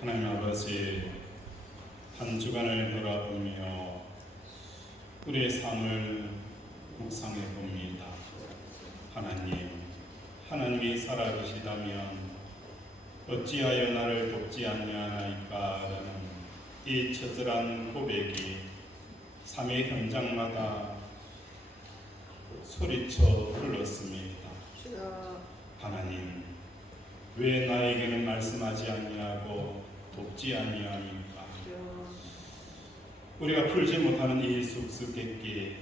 하나님 아버지, 한 주간을 돌아보며 우리의 삶을 묵상해 봅니다. 하나님이 살아계시다면 어찌하여 나를 돕지 아니하나이까라는 이 처절한 고백이 삶의 현장마다 소리쳐 흘렀습니다. 하나님, 왜 나에게는 말씀하지 아니하고 돕지 아니하니까? 우리가 풀지 못하는 이 쑥스럽게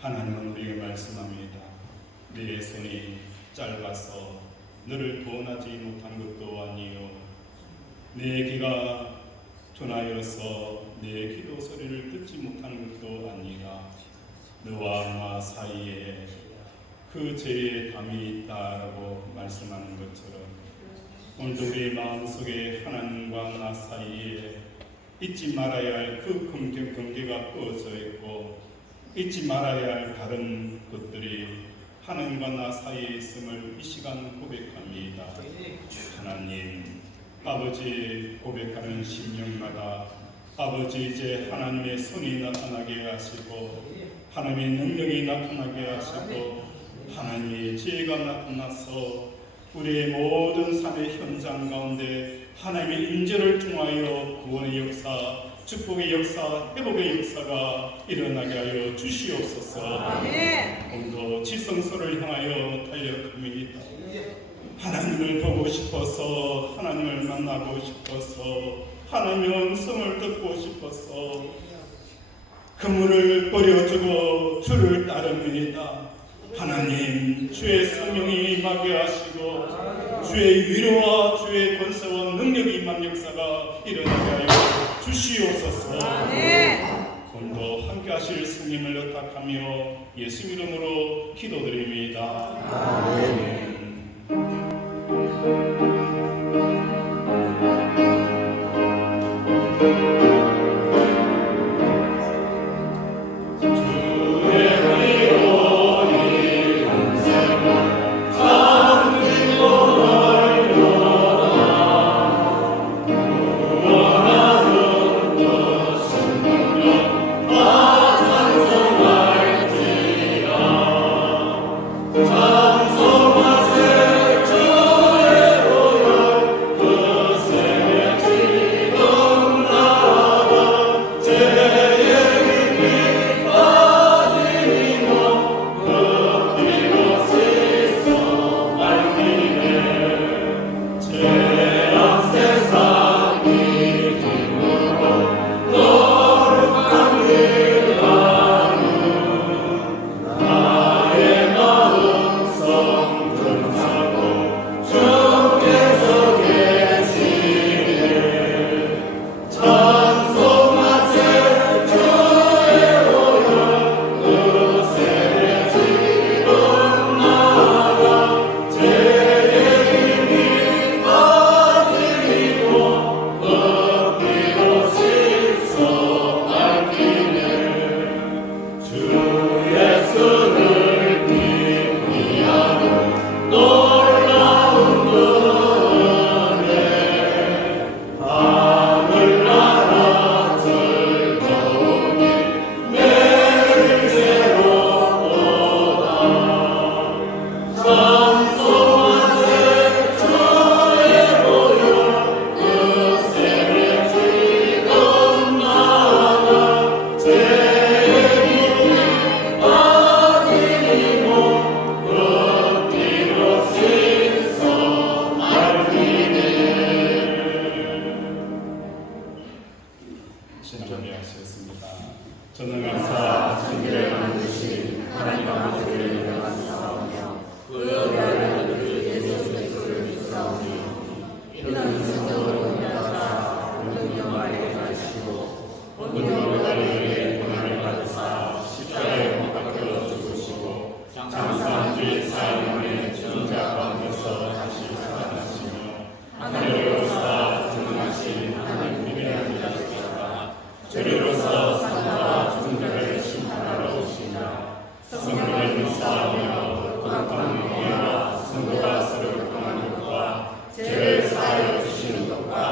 하나님은 우리에게 말씀합니다. 내 손이 짧아서 너를 도원하지 못한 것도 아니요, 내 귀가 둔하여서 내 기도 소리를 듣지 못한 것도 아니라 너와 나 사이에 그 죄의 담이 있다라고 말씀하는 것처럼 오늘도 우리의 마음속에 하나님과 나 사이에 잊지 말아야 할 그 경계가 꺼져 있고 잊지 말아야 할 다른 것들이 하나님과 나 사이에 있음을 이 시간 고백합니다. 하나님, 아버지 고백하는 심령마다 아버지 이제 하나님의 손이 나타나게 하시고 하나님의 능력이 나타나게 하시고 하나님의 지혜가 나타나서 우리의 모든 삶의 현장 가운데 하나님의 임재를 통하여 구원의 역사, 축복의 역사, 회복의 역사가 일어나게 하여 주시옵소서. 오늘도 지성소를 향하여 달려갑니다. 하나님을 보고 싶어서, 하나님을 만나고 싶어서, 하나님의 음성을 듣고 싶어서 그물을 버려주고 주를 따릅니다. 하나님, 주의 성령이 임하게 하시고 주의 위로와 주의 권세와 능력이 임한 역사가 일어나게 하여 주시옵소서. 오늘도 함께 하실 스님을 의탁하며 예수 이름으로 기도드립니다. 아멘. 죄를 사하여 주시는 것과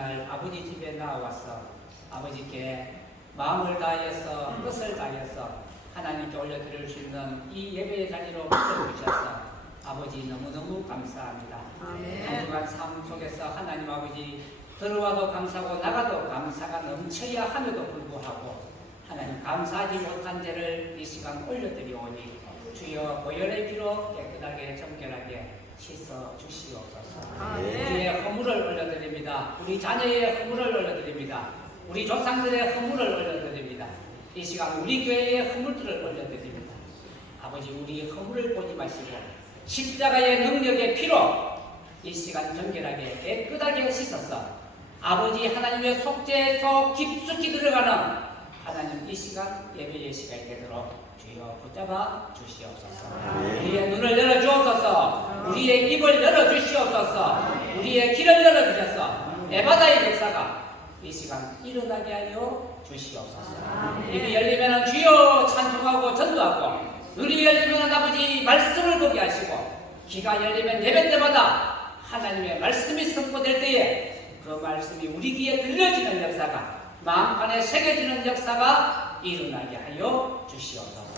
날 아버지 집에 나와서 아버지께 마음을 다해서 뜻을 다해서 하나님께 올려드릴 수 있는 이 예배의 자리로 불러주셔서 아버지 너무너무 감사합니다. 한 주간 삶 속에서 하나님 아버지 들어와도 감사하고 나가도 감사가 넘쳐야 함에도 불구하고 하나님 감사하지 못한 죄를 이 시간 올려드리오니 주여 보혈의 피로 깨끗하게 정결하게 씻어 주시옵소서. 우리의 허물을 올려드립니다. 우리 자녀의 허물을 올려드립니다. 우리 조상들의 허물을 올려드립니다. 이 시간 우리 교회의 허물들을 올려드립니다. 아버지 우리 허물을 보지 마시고 십자가의 능력의 피로 이 시간 정결하게 깨끗하게 씻어서 아버지 하나님의 속죄에 속 깊숙이 들어가는 하나님 이 시간 예배의 시간이 되도록 주여 붙잡아 주시옵소서. 우리의 눈을 열어주옵소서. 우리의 입을 열어주시옵소서. 우리의 길을 열어주셔서 에바다의 역사가 이 시간 일어나게 하여 주시옵소서. 입이 열리면 주여 찬송하고 전도하고, 눈이 열리면 아버지 말씀을 보게 하시고, 귀가 열리면 예배 때마다 하나님의 말씀이 선포될 때에 그 말씀이 우리 귀에 들려지는 역사가, 마음판에 새겨지는 역사가 일어나게 하여 주시옵소서.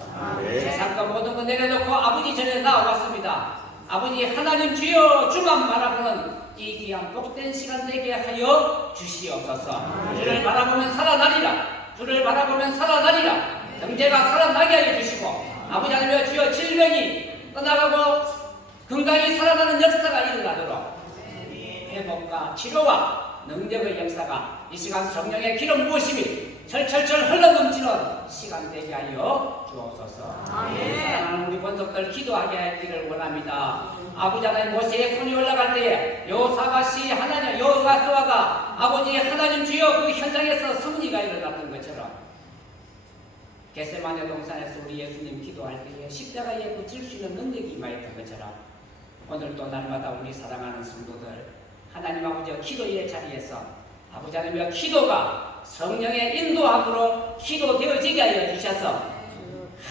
세상과 모든 것 내려놓고 아버지 전에 나와왔습니다. 아버지 하나님 주여 주만 바라보는 이 귀한 복된 시간 되게 하여 주시옵소서. 주를 바라보면 살아나리라. 주를 바라보면 살아나리라. 경제가 살아나게 하여 주시고, 아버지 하나님 주여 질병이 떠나가고 건강이 살아나는 역사가 일어나도록 회복과 치료와 능력의 역사가 이 시간 성령의 기름 부으심이 철철철 흘러넘치는 시간 되게 하여 주옵소서. 사랑하는 우리 권속들 기도하게 하기를 원합니다. 아버지 하나님 모세의 손이 올라갈 때에 여호사밧이 하나님 여호사밧가 아버지 하나님 주여 그 현장에서 승리가 일어났던 것처럼 겟세마네 동산에서 우리 예수님 기도할 때에 십자가에 붙일 수 있는 능력이 임하였던 것처럼 오늘도 날마다 우리 사랑하는 성도들 하나님 아버지 기도의 자리에서 아버지 하나님의 기도가 성령의 인도함으로 기도되어지게 하여 주셔서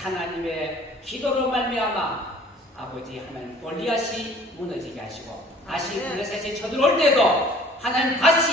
하나님의 기도로 말미암아 아버지 하나님 골리앗이 무너지게 하시고 다시 블레셋이 쳐들어올 때도 하나님 다시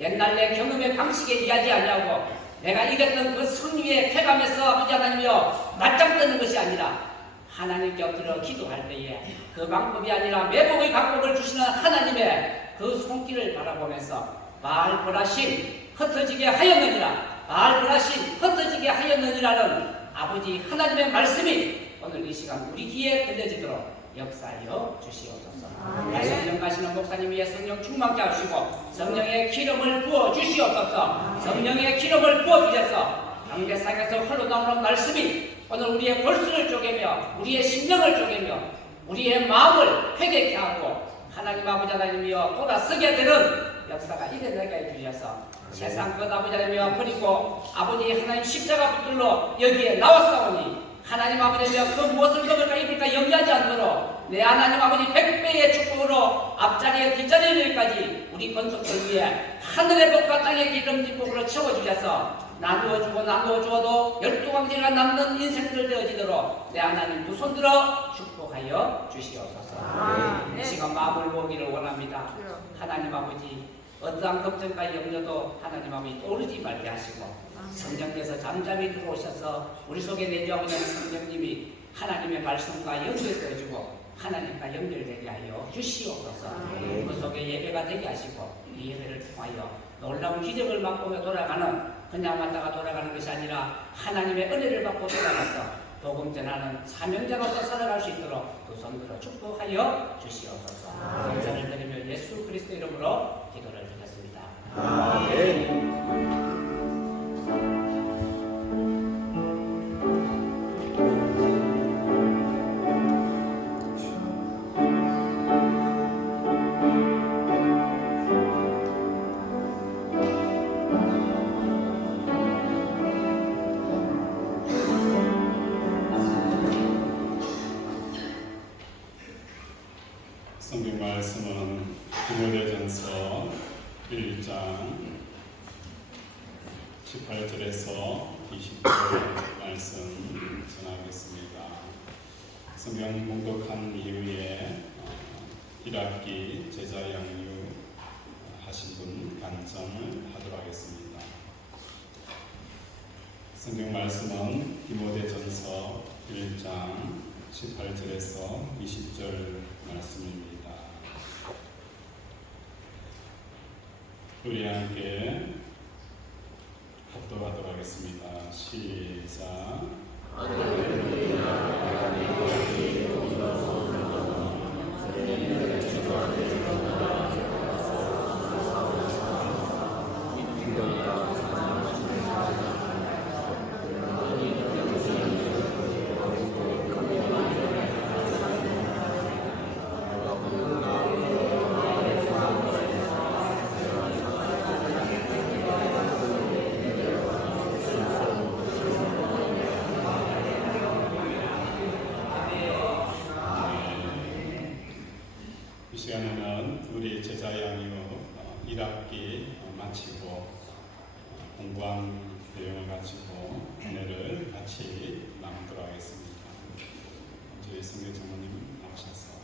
옛날 내 경험의 방식에 이하지 아니하고 내가 이겼던 그 승리의 쾌감에서 아버지 하나님이여 맞짱뜨는 것이 아니라 하나님께 엎드려 기도할 때에 그 방법이 아니라 매복의 방법을 주시는 하나님의 그 손길을 바라보면서 바알보라심 흩어지게 하였느니라, 바알보라심 흩어지게 하였느니라는 아버지 하나님의 말씀이 오늘 이 시간 우리 귀에 들려지도록 역사하여 주시옵소서. 성령 가시는 목사님 위에 성령 충만케 하시고 성령의 기름을 부어 주시옵소서. 성령의 기름을 부어 주셔서 강대상에서 흘러나오는 말씀이 오늘 우리의 골수를 쪼개며 우리의 심령을 쪼개며 우리의 마음을 회개케 하고 하나님 아버지 하나님이여 돌아서게 되는 역사가 일어나게 해주셔서 세상 것 아버지 하나님이여 버리고 아버지 하나님 십자가 붙들러 여기에 나왔사오니 하나님 아버지여 그 무엇을 먹을까 입을까 염려하지 않도록 내 하나님 아버지 100배의 축복으로 앞자리에 뒷자리에까지 우리 권속들 위해 하늘의 복과 땅의 기름진 복으로 채워주셔서 나누어주고 나누어주어도 12광지가 남는 인생들 되어지도록 내 하나님 두 손 들어 축복하여 주시옵소서. 이 시간 마음을 모으기를 원합니다. 하나님 아버지 어떠한 걱정과 염려도 하나님 아버지 떠오르지 말게 하시고 성령께서 잠잠히 들어오셔서 우리 속에 내주하고 있는 성령님이 하나님의 말씀과 연결되어주고 하나님과 연결되게 하여 주시옵소서. 그 속에 예배가 되게 하시고 이 예배를 통하여 놀라운 기적을 맛보며 돌아가는 그냥 왔다가 돌아가는 것이 아니라 하나님의 은혜를 받고 돌아가서 복음 전하는 사명자로서 살아갈 수 있도록 두 손 들어 축복하여 주시옵소서. 감사를 드리며 예수 그리스도 이름으로 기도를 드렸습니다. 아멘. 성경 말씀은 디모데전서 1장 18절에서 20절 말씀 전하겠습니다. 성경 봉독한 이후에 1학기 제자 양육 하신 20분 간증을 하도록 하겠습니다. 성경 말씀은 디모데전서 1장 18절에서 20절 말씀입니다. 우리 함께 합독하도록 하겠습니다. 시작. 이 시간에는 우리 제자 양이요 1학기 마치고 공부한 내용을 가지고 은혜를 같이 나누도록 하겠습니다. 저희 성교 장모님 나오셔서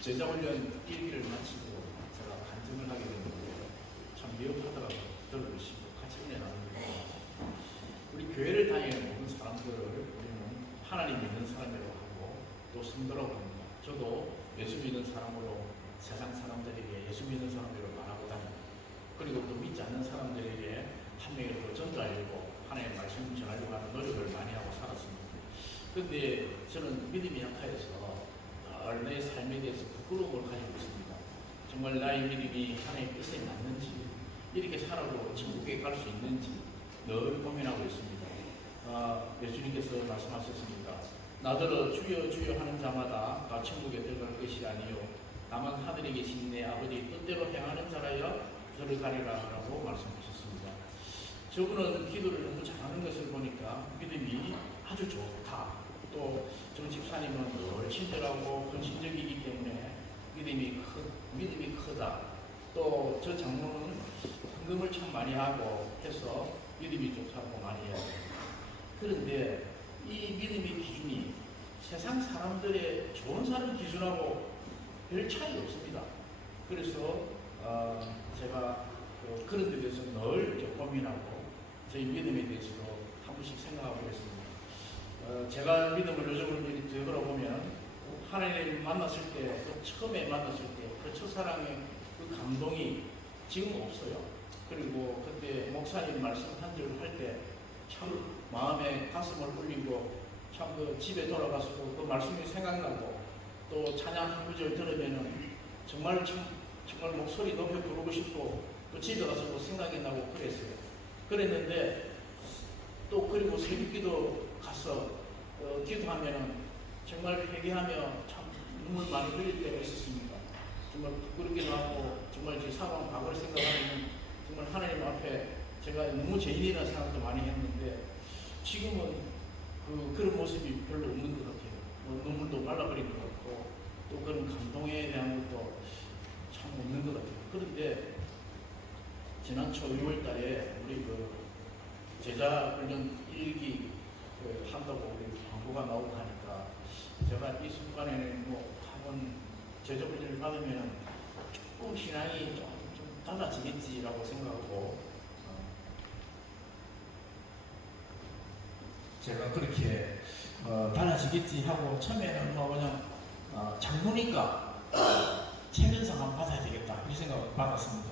제자훈련 1기를 마치고 제가 간증을 하게 됐는데 참 미흡하더라고요. 들어보시고 같이 은혜 나누고 우리 교회를 다니는 모든 사람들을 우리는 하나님 믿는 사람이라고 하고 또 성도라고 합니다. 저도 예수 믿는 사람으로 세상 사람들에게 예수 믿는 사람들을 말하고 다니고 그리고 또 믿지 않는 사람들에게 한 명이라도 전도하려고 하나님의 말씀을 전하려고 하는 노력을 많이 하고 살았습니다. 그런데 저는 믿음이 약해서 늘 내 삶에 대해서 부끄러움을 가지고 있습니다. 정말 나의 믿음이 하나님의 뜻에 맞는지 이렇게 살아도 천국에 갈 수 있는지 늘 고민하고 있습니다. 예수님께서 말씀하셨습니다. 나더러 주여 주여 하는 자마다 다 천국에 들어갈 것이 아니요 다만 하늘에 계신 내 아버지 뜻대로 행하는 자라야 저를 가리라 라고 말씀하셨습니다. 저분은 기도를 너무 잘하는 것을 보니까 믿음이 아주 좋다. 또 저 집사님은 늘 친절하고 헌신적이기 때문에 믿음이 크다. 또 저 장로는 헌금을 참 많이 하고 해서 믿음이 좋다고 많이 해요. 그런데 이 믿음의 기준이 세상 사람들의 좋은 사람 기준하고 별 차이 없습니다. 그래서 제가 그런 데 대해서 늘 고민하고 저희 믿음에 대해서도 한 번씩 생각하고 있습니다. 제가 믿음을 요즘을 되돌아보면 하나님을 만났을 때, 처음에 만났을 때 그 첫사랑의 그 감동이 지금 없어요. 그리고 그때 목사님 말씀 한 절 할 때 참 마음에 가슴을 울리고 참 그 집에 돌아가서 그 말씀이 생각나고 또 찬양 한 구절 들으면은 정말 목소리 높여 부르고 싶고 또 집에 가서 또 생각이 나고 그랬어요. 그랬는데 또 그리고 새벽기도 가서 기도하면은 정말 회개하며 참 눈물 많이 흘릴 때가 있었습니다. 정말 부끄럽기도 하고 정말 제 사랑 과거를 생각하면 정말 하나님 앞에 제가 너무 죄인이라는 생각도 많이 했는데 지금은 그런 모습이 별로 없는 것 같아요. 눈물도 말라버린 것 같고 또 그런 감동에 대한 것도 참 없는 것 같아요. 그런데 지난 초 6월 달에 우리 제자 훈련 1기 한다고 우리 광고가 나오고 하니까 제가 이 순간에는 한번 제자 훈련을 받으면 조금 신앙이 좀 달라지겠지라고 생각하고 제가 그렇게 달라지겠지 하고 처음에는 그냥 장로니까 체면상 한번 받아야 되겠다 이 생각을 받았습니다.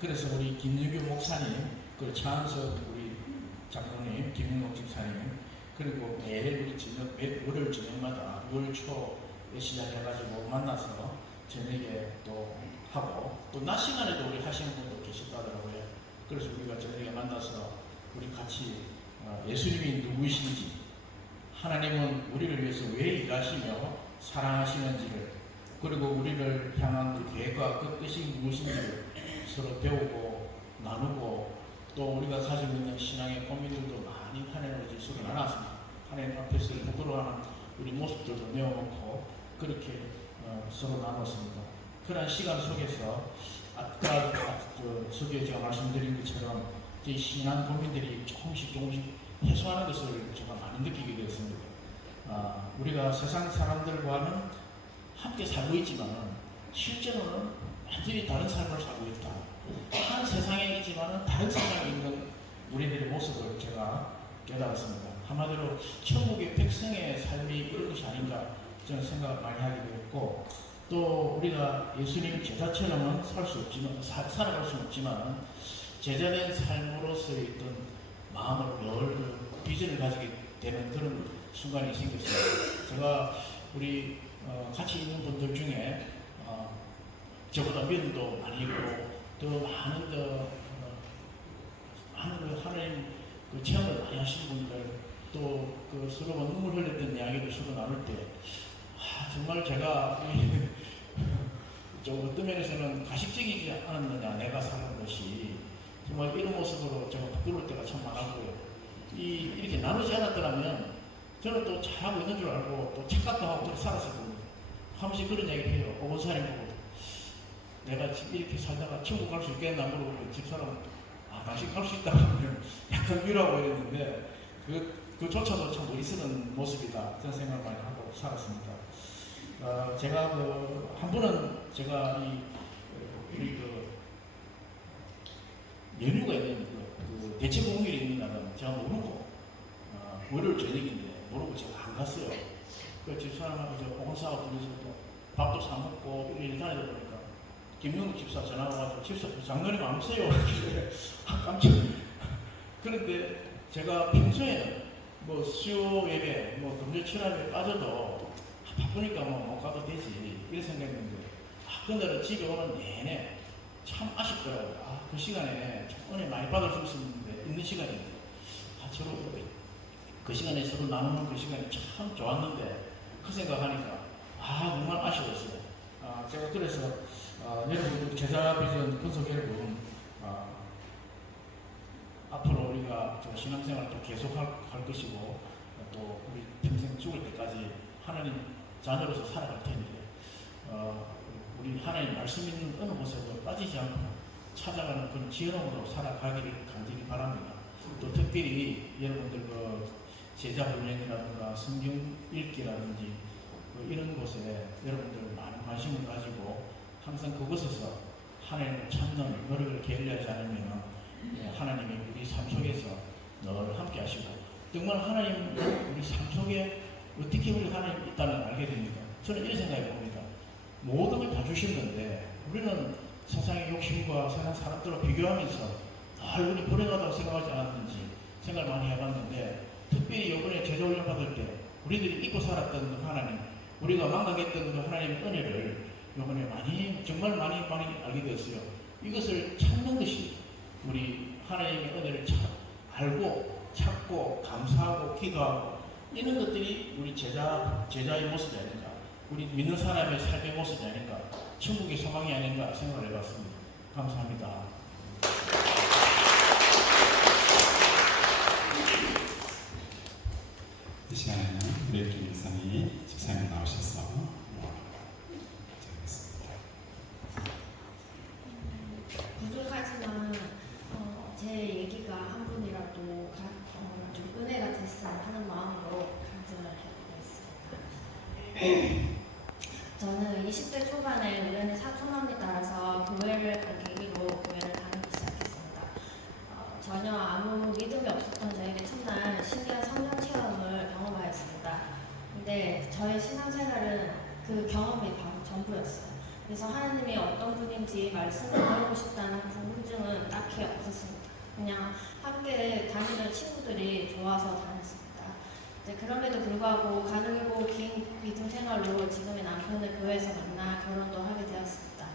그래서 우리 김유교 목사님, 그 차한석 우리 장로님, 김용옥 집사님, 그리고 매일 우리 월요일 저녁마다 6월 초에 시작해가지고 만나서 저녁에 또 하고 또 낮 시간에도 우리 하시는 분도 계시다더라고요. 그래서 우리가 저녁에 만나서 우리 같이 예수님이 누구이신지 하나님은 우리를 위해서 왜 일하시며 사랑하시는지를 그리고 우리를 향한 그 계획과 그 뜻이 무엇인지를 서로 배우고 나누고 또 우리가 가지고 있는 신앙의 고민들도 많이 하나님으로 서로 나눴습니다. 하나님 앞에서 부끄러워하는 우리 모습들도 내어놓고 그렇게 서로 나눴습니다. 그런 시간 속에서 아까 소개제가 말씀드린 것처럼 이제 신앙 고민들이 조금씩 해소하는 것을 제가 많이 느끼게 되었습니다. 우리가 세상 사람들과는 함께 살고 있지만 실제로는 완전히 다른 삶을 살고 있다. 한 세상에 있지만 다른 세상에 있는 우리들의 모습을 제가 깨달았습니다. 한마디로 천국의 백성의 삶이 이런 것이 아닌가 저는 생각을 많이 하게 되었고, 또 우리가 예수님 제자처럼은 살 수 없지만 살아갈 수는 없지만 제자된 삶으로서의 어떤 마음을 늘 비전을 가지게 되는 그런 순간이 생겼어요. 제가 우리 같이 있는 분들 중에 저보다 믿음도 많이 있고 또 많은 하나님 체험을 많이 하신 분들, 또 서로가 눈물 흘렸던 이야기를 서로 나눌 때 정말 제가 좀 어떤 면에서는 가식적이지 않았느냐, 내가 사는 것이 정말 이런 모습으로 제가 부끄러울 때가 참 많았고요. 이렇게 나누지 않았더라면 저는 또 잘하고 있는 줄 알고 또 착각도 하고 그렇게 살았을 겁니다. 한 번씩 그런 얘기를 해요. 오번사님 보고 내가 이렇게 살다가 천국 갈 수 있겠나 물어보고 집사람 당신 갈 수 있다고 하면 약간 위로하고 이랬는데 그조차도 참 어리석은 모습이다 그런 생각을 많이 하고 살았습니다. 제가 한 번은 제가 우리 연휴가 있는 대체 공휴일이 있는 날은 제가 모르고 월요일 저녁인데 모르고 제가 안 갔어요. 그 집사람하고 오건사하고 둘이서 밥도 사 먹고 일 다니다 보니까 김영국 집사 전화가 와가지고 집사 장로님 안 오세요? 깜짝. 그런데 제가 평소에는 수요 예배, 금요 철학에 빠져도 바쁘니까 못 가도 되지 이런 생각했는데 그날은 집에 오는 내내 참 아쉽더라고요. 그 시간에 참 은혜 많이 받을 수 있는 시간인데 서로 그 시간에 서로 나누는 그 시간이 참 좋았는데 그 생각하니까 정말 아쉬웠어요. 제가 그래서 여러분 제자 비전 분석 여러분 앞으로 우리가 신앙생활을 또 계속할 것이고 또 우리 평생 죽을 때까지 하나님 자녀로서 살아갈 텐데 우리 하나님 말씀 있는 어느 곳에도 빠지지 않고 찾아가는 그런 지혜로움으로 살아가기를 간절히 바랍니다. 또 특별히 여러분들 제자 훈련이라든가 성경 읽기라든지 이런 곳에 여러분들 많은 관심을 가지고 항상 그곳에서 하나님을 찾는 노력을 게을리하지 않으면 하나님이 우리 삶 속에서 늘 함께 하시고 정말 하나님 우리 삶 속에 어떻게 우리 하나님 있다는 걸 알게 됩니다. 저는 이런 생각이 봅니다. 모든 걸 다 주신 건데 우리는 세상의 욕심과 세상 사람들과 비교하면서 우리 불행하다고 생각하지 않았는지 생각을 많이 해봤는데 특별히 이번에 제자훈련 받을 때 우리들이 잊고 살았던 그 하나님, 우리가 망각했던 그 하나님의 은혜를 이번에 정말 많이 알게 되었어요. 이것을 찾는 것이 우리 하나님의 은혜를 알고 찾고 감사하고 기도하고 이런 것들이 우리 제자의 모습이 아닌가, 우리 믿는 사람의 삶의 모습이 아닌가, 천국의 소망이 아닌가 생각을 해봤습니다. 감사합니다. 이 시간에는 우리 김일성이 집사님 나오셔서 드리겠습니다. 부족하지만 제 얘기가 한 분이라도 좀 은혜가 됐으면 하는 마음으로 간증을 해보겠습니다. 저는 20대 초반에 우연히 사촌언니 따라서 교회를 간 계기로 교회를 다니기 시작했습니다. 전혀 아무 믿음이 없었던 저에게 첫날 신기한 성령 체험을 경험하였습니다. 근데 저의 신앙생활은 그 경험이 바로 전부였어요. 그래서 하나님이 어떤 분인지 말씀을 배우고 싶다는 궁금증은 딱히 없었습니다. 그냥 함께 다니는 친구들이 좋아서 다녔습니다. 그럼에도 불구하고 가족이고 긴 믿음 생활로 지금의 남편을 교회에서 만나 결혼도 하게 되었습니다.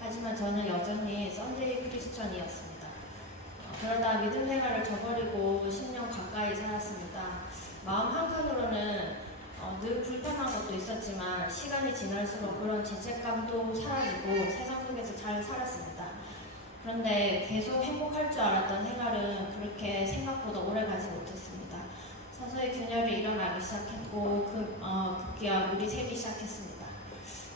하지만 저는 여전히 썬데이 크리스천이었습니다. 그러다 믿음 생활을 저버리고 10년 가까이 살았습니다. 마음 한켠으로는 늘 불편한 것도 있었지만 시간이 지날수록 그런 죄책감도 사라지고 세상 속에서 잘 살았습니다. 그런데 계속 행복할 줄 알았던 생활은 그렇게 생각보다 오래 가지 못했습니다. 서서히 균열이 일어나기 시작했고 급기야 물이 새기 시작했습니다.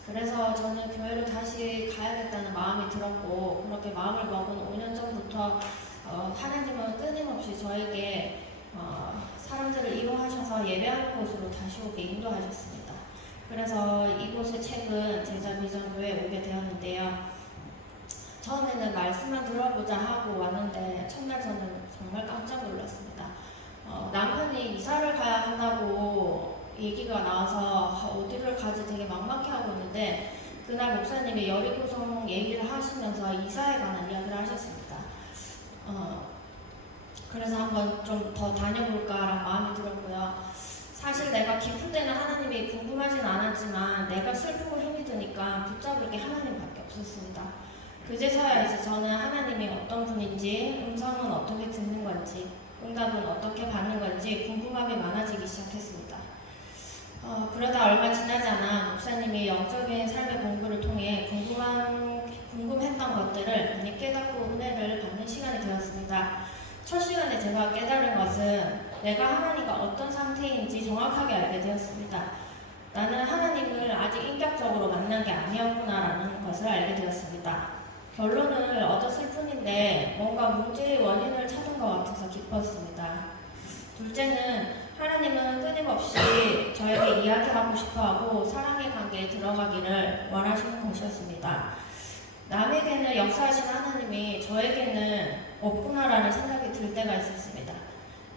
그래서 저는 교회를 다시 가야겠다는 마음이 들었고 그렇게 마음을 먹은 5년 전부터 하나님은 끊임없이 저에게 사람들을 이루하셔서 예배하는 곳으로 다시 오게 인도하셨습니다. 그래서 이곳의 책은 제자비전교에 오게 되었는데요. 처음에는 말씀만 들어보자 하고 왔는데 첫날 저는 정말 깜짝 놀랐습니다. 남편이 이사를 가야 한다고 얘기가 나와서 어디를 가지 되게 막막해하고 있는데 그날 목사님이 여리고성 얘기를 하시면서 이사에 관한 이야기를 하셨습니다. 그래서 한번 좀 더 다녀볼까라는 마음이 들었고요. 사실 내가 깊은 데는 하나님이 궁금하진 않았지만 내가 슬프고 힘이 드니까 붙잡을 게 하나님밖에 없었습니다. 그제서야 이제 저는 하나님이 어떤 분인지, 음성은 어떻게 듣는 건지, 응답은 어떻게 받는 건지 궁금함이 많아지기 시작했습니다. 그러다 얼마 지나지 않아 목사님이 영적인 삶의 공부를 통해 궁금했던 것들을 많이 깨닫고 은혜를 받는 시간이 되었습니다. 첫 시간에 제가 깨달은 것은 내가 하나님과 어떤 상태인지 정확하게 알게 되었습니다. 나는 하나님을 아직 인격적으로 만난 게 아니었구나라는 것을 알게 되었습니다. 결론을 얻었을 뿐인데 뭔가 문제의 원인을 찾은 것 같아서 기뻤습니다. 둘째는 하나님은 끊임없이 저에게 이야기하고 싶어하고 사랑의 관계에 들어가기를 원하시는 것이었습니다. 남에게는 역사하신 하나님이 저에게는 없구나라는 생각이 들 때가 있었습니다.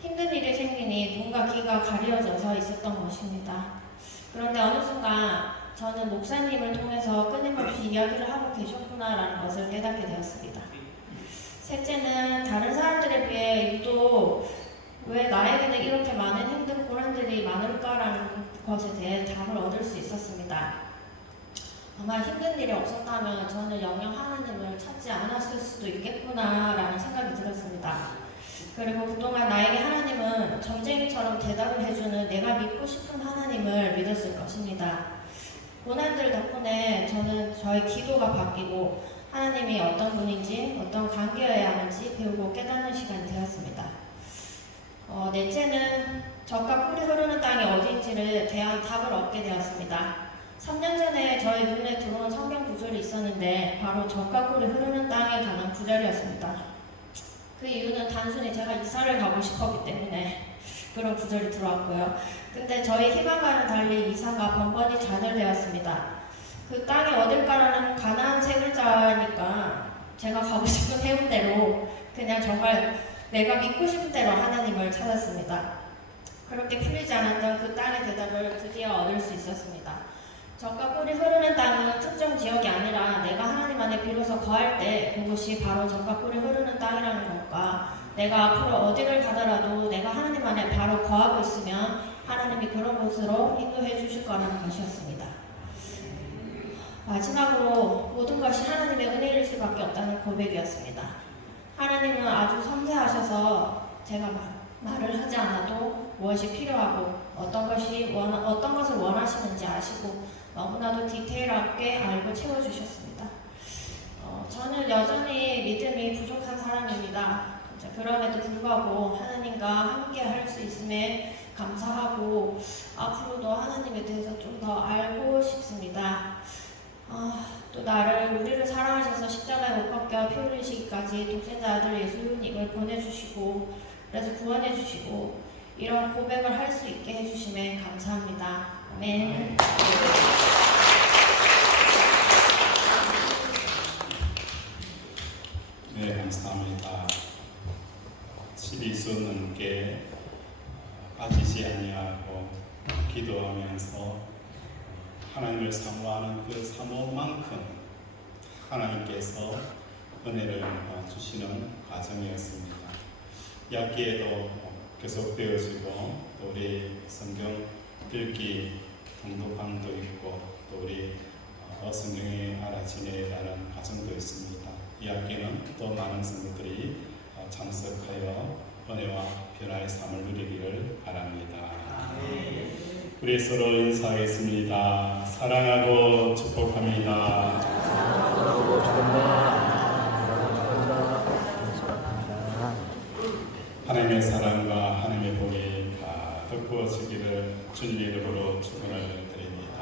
힘든 일이 생기니 눈과 귀가 가려져서 있었던 것입니다. 그런데 어느 순간 저는 목사님을 통해서 끊임없이 이야기를 하고 계셨구나라는 것을 깨닫게 되었습니다. 셋째는 다른 사람들에 비해 유독 왜 나에게는 이렇게 많은 힘든 고난들이 많을까라는 것에 대해 답을 얻을 수 있었습니다. 아마 힘든 일이 없었다면 저는 영영 하나님을 찾지 않았을 수도 있겠구나라는 생각이 들었습니다. 그리고 그동안 나에게 하나님은 점쟁이처럼 대답을 해주는 내가 믿고 싶은 하나님을 믿었을 것입니다. 고난들 덕분에 저는 저의 기도가 바뀌고 하나님이 어떤 분인지 어떤 관계여야 하는지 배우고 깨닫는 시간이 되었습니다. 넷째는 젖과 꿀이 흐르는 땅이 어디인지를 대한 답을 얻게 되었습니다. 3년 전에 저희 눈에 들어온 성경 구절이 있었는데 바로 젖과 꿀이 흐르는 땅에 관한 구절이었습니다. 그 이유는 단순히 제가 이사를 가고 싶었기 때문에 그런 구절이 들어왔고요. 근데 저희 희망과는 달리 이사가 번번이 좌절되었습니다. 그 땅이 어딜까라는 가나안 세 글자니까 제가 가고 싶은 해운대로 그냥 정말 내가 믿고 싶은 대로 하나님을 찾았습니다. 그렇게 풀리지 않았던 그 땅의 대답을 드디어 얻을 수 있었습니다. 젖과 꿀이 흐르는 땅은 특정 지역이 아니라 내가 하나님 안에 비로소 거할 때 그곳이 바로 젖과 꿀이 흐르는 땅이라는 것과 내가 앞으로 어디를 가더라도 내가 하나님 안에 바로 거하고 있으면 하나님이 그런 곳으로 인도해 주실 거라는 것이었습니다. 마지막으로 모든 것이 하나님의 은혜일 수밖에 없다는 고백이었습니다. 하나님은 아주 섬세하셔서 제가 말을 하지 않아도 무엇이 필요하고 어떤 것을 원하시는지 아시고 너무나도 디테일하게 알고 채워주셨습니다. 저는 여전히 믿음이 부족한 사람입니다. 그럼에도 불구하고 하나님과 함께 할 수 있음에 감사하고 앞으로도 하나님에 대해서 좀 더 알고 싶습니다. 또 우리를 사랑하셔서 십자가에 못 박혀 피 흘리시기까지 독생자 아들 예수님을 보내주시고 그래서 구원해주시고 이런 고백을 할 수 있게 해주심에 감사합니다. 아멘. 네, 감사합니다. 12수 넘게 빠지지 아니하고 기도하면서 하나님을 사모하는 그 사모만큼 하나님께서 은혜를 주시는 과정이었습니다. 이 학기에도 계속되어지고 또 우리 성경 읽기 공독방도 있고 또 우리 성경의 알아지내라는 과정도 있습니다. 이 학기는 또 많은 성도들이 참석하여 은혜와 변화의 삶을 누리기를 바랍니다. 우리 서로 인사하겠습니다. 사랑하고 축복합니다. 하나님의 사랑과 하나님의 복이 가득 부어지기를 주님의 이름으로 축원을 드립니다.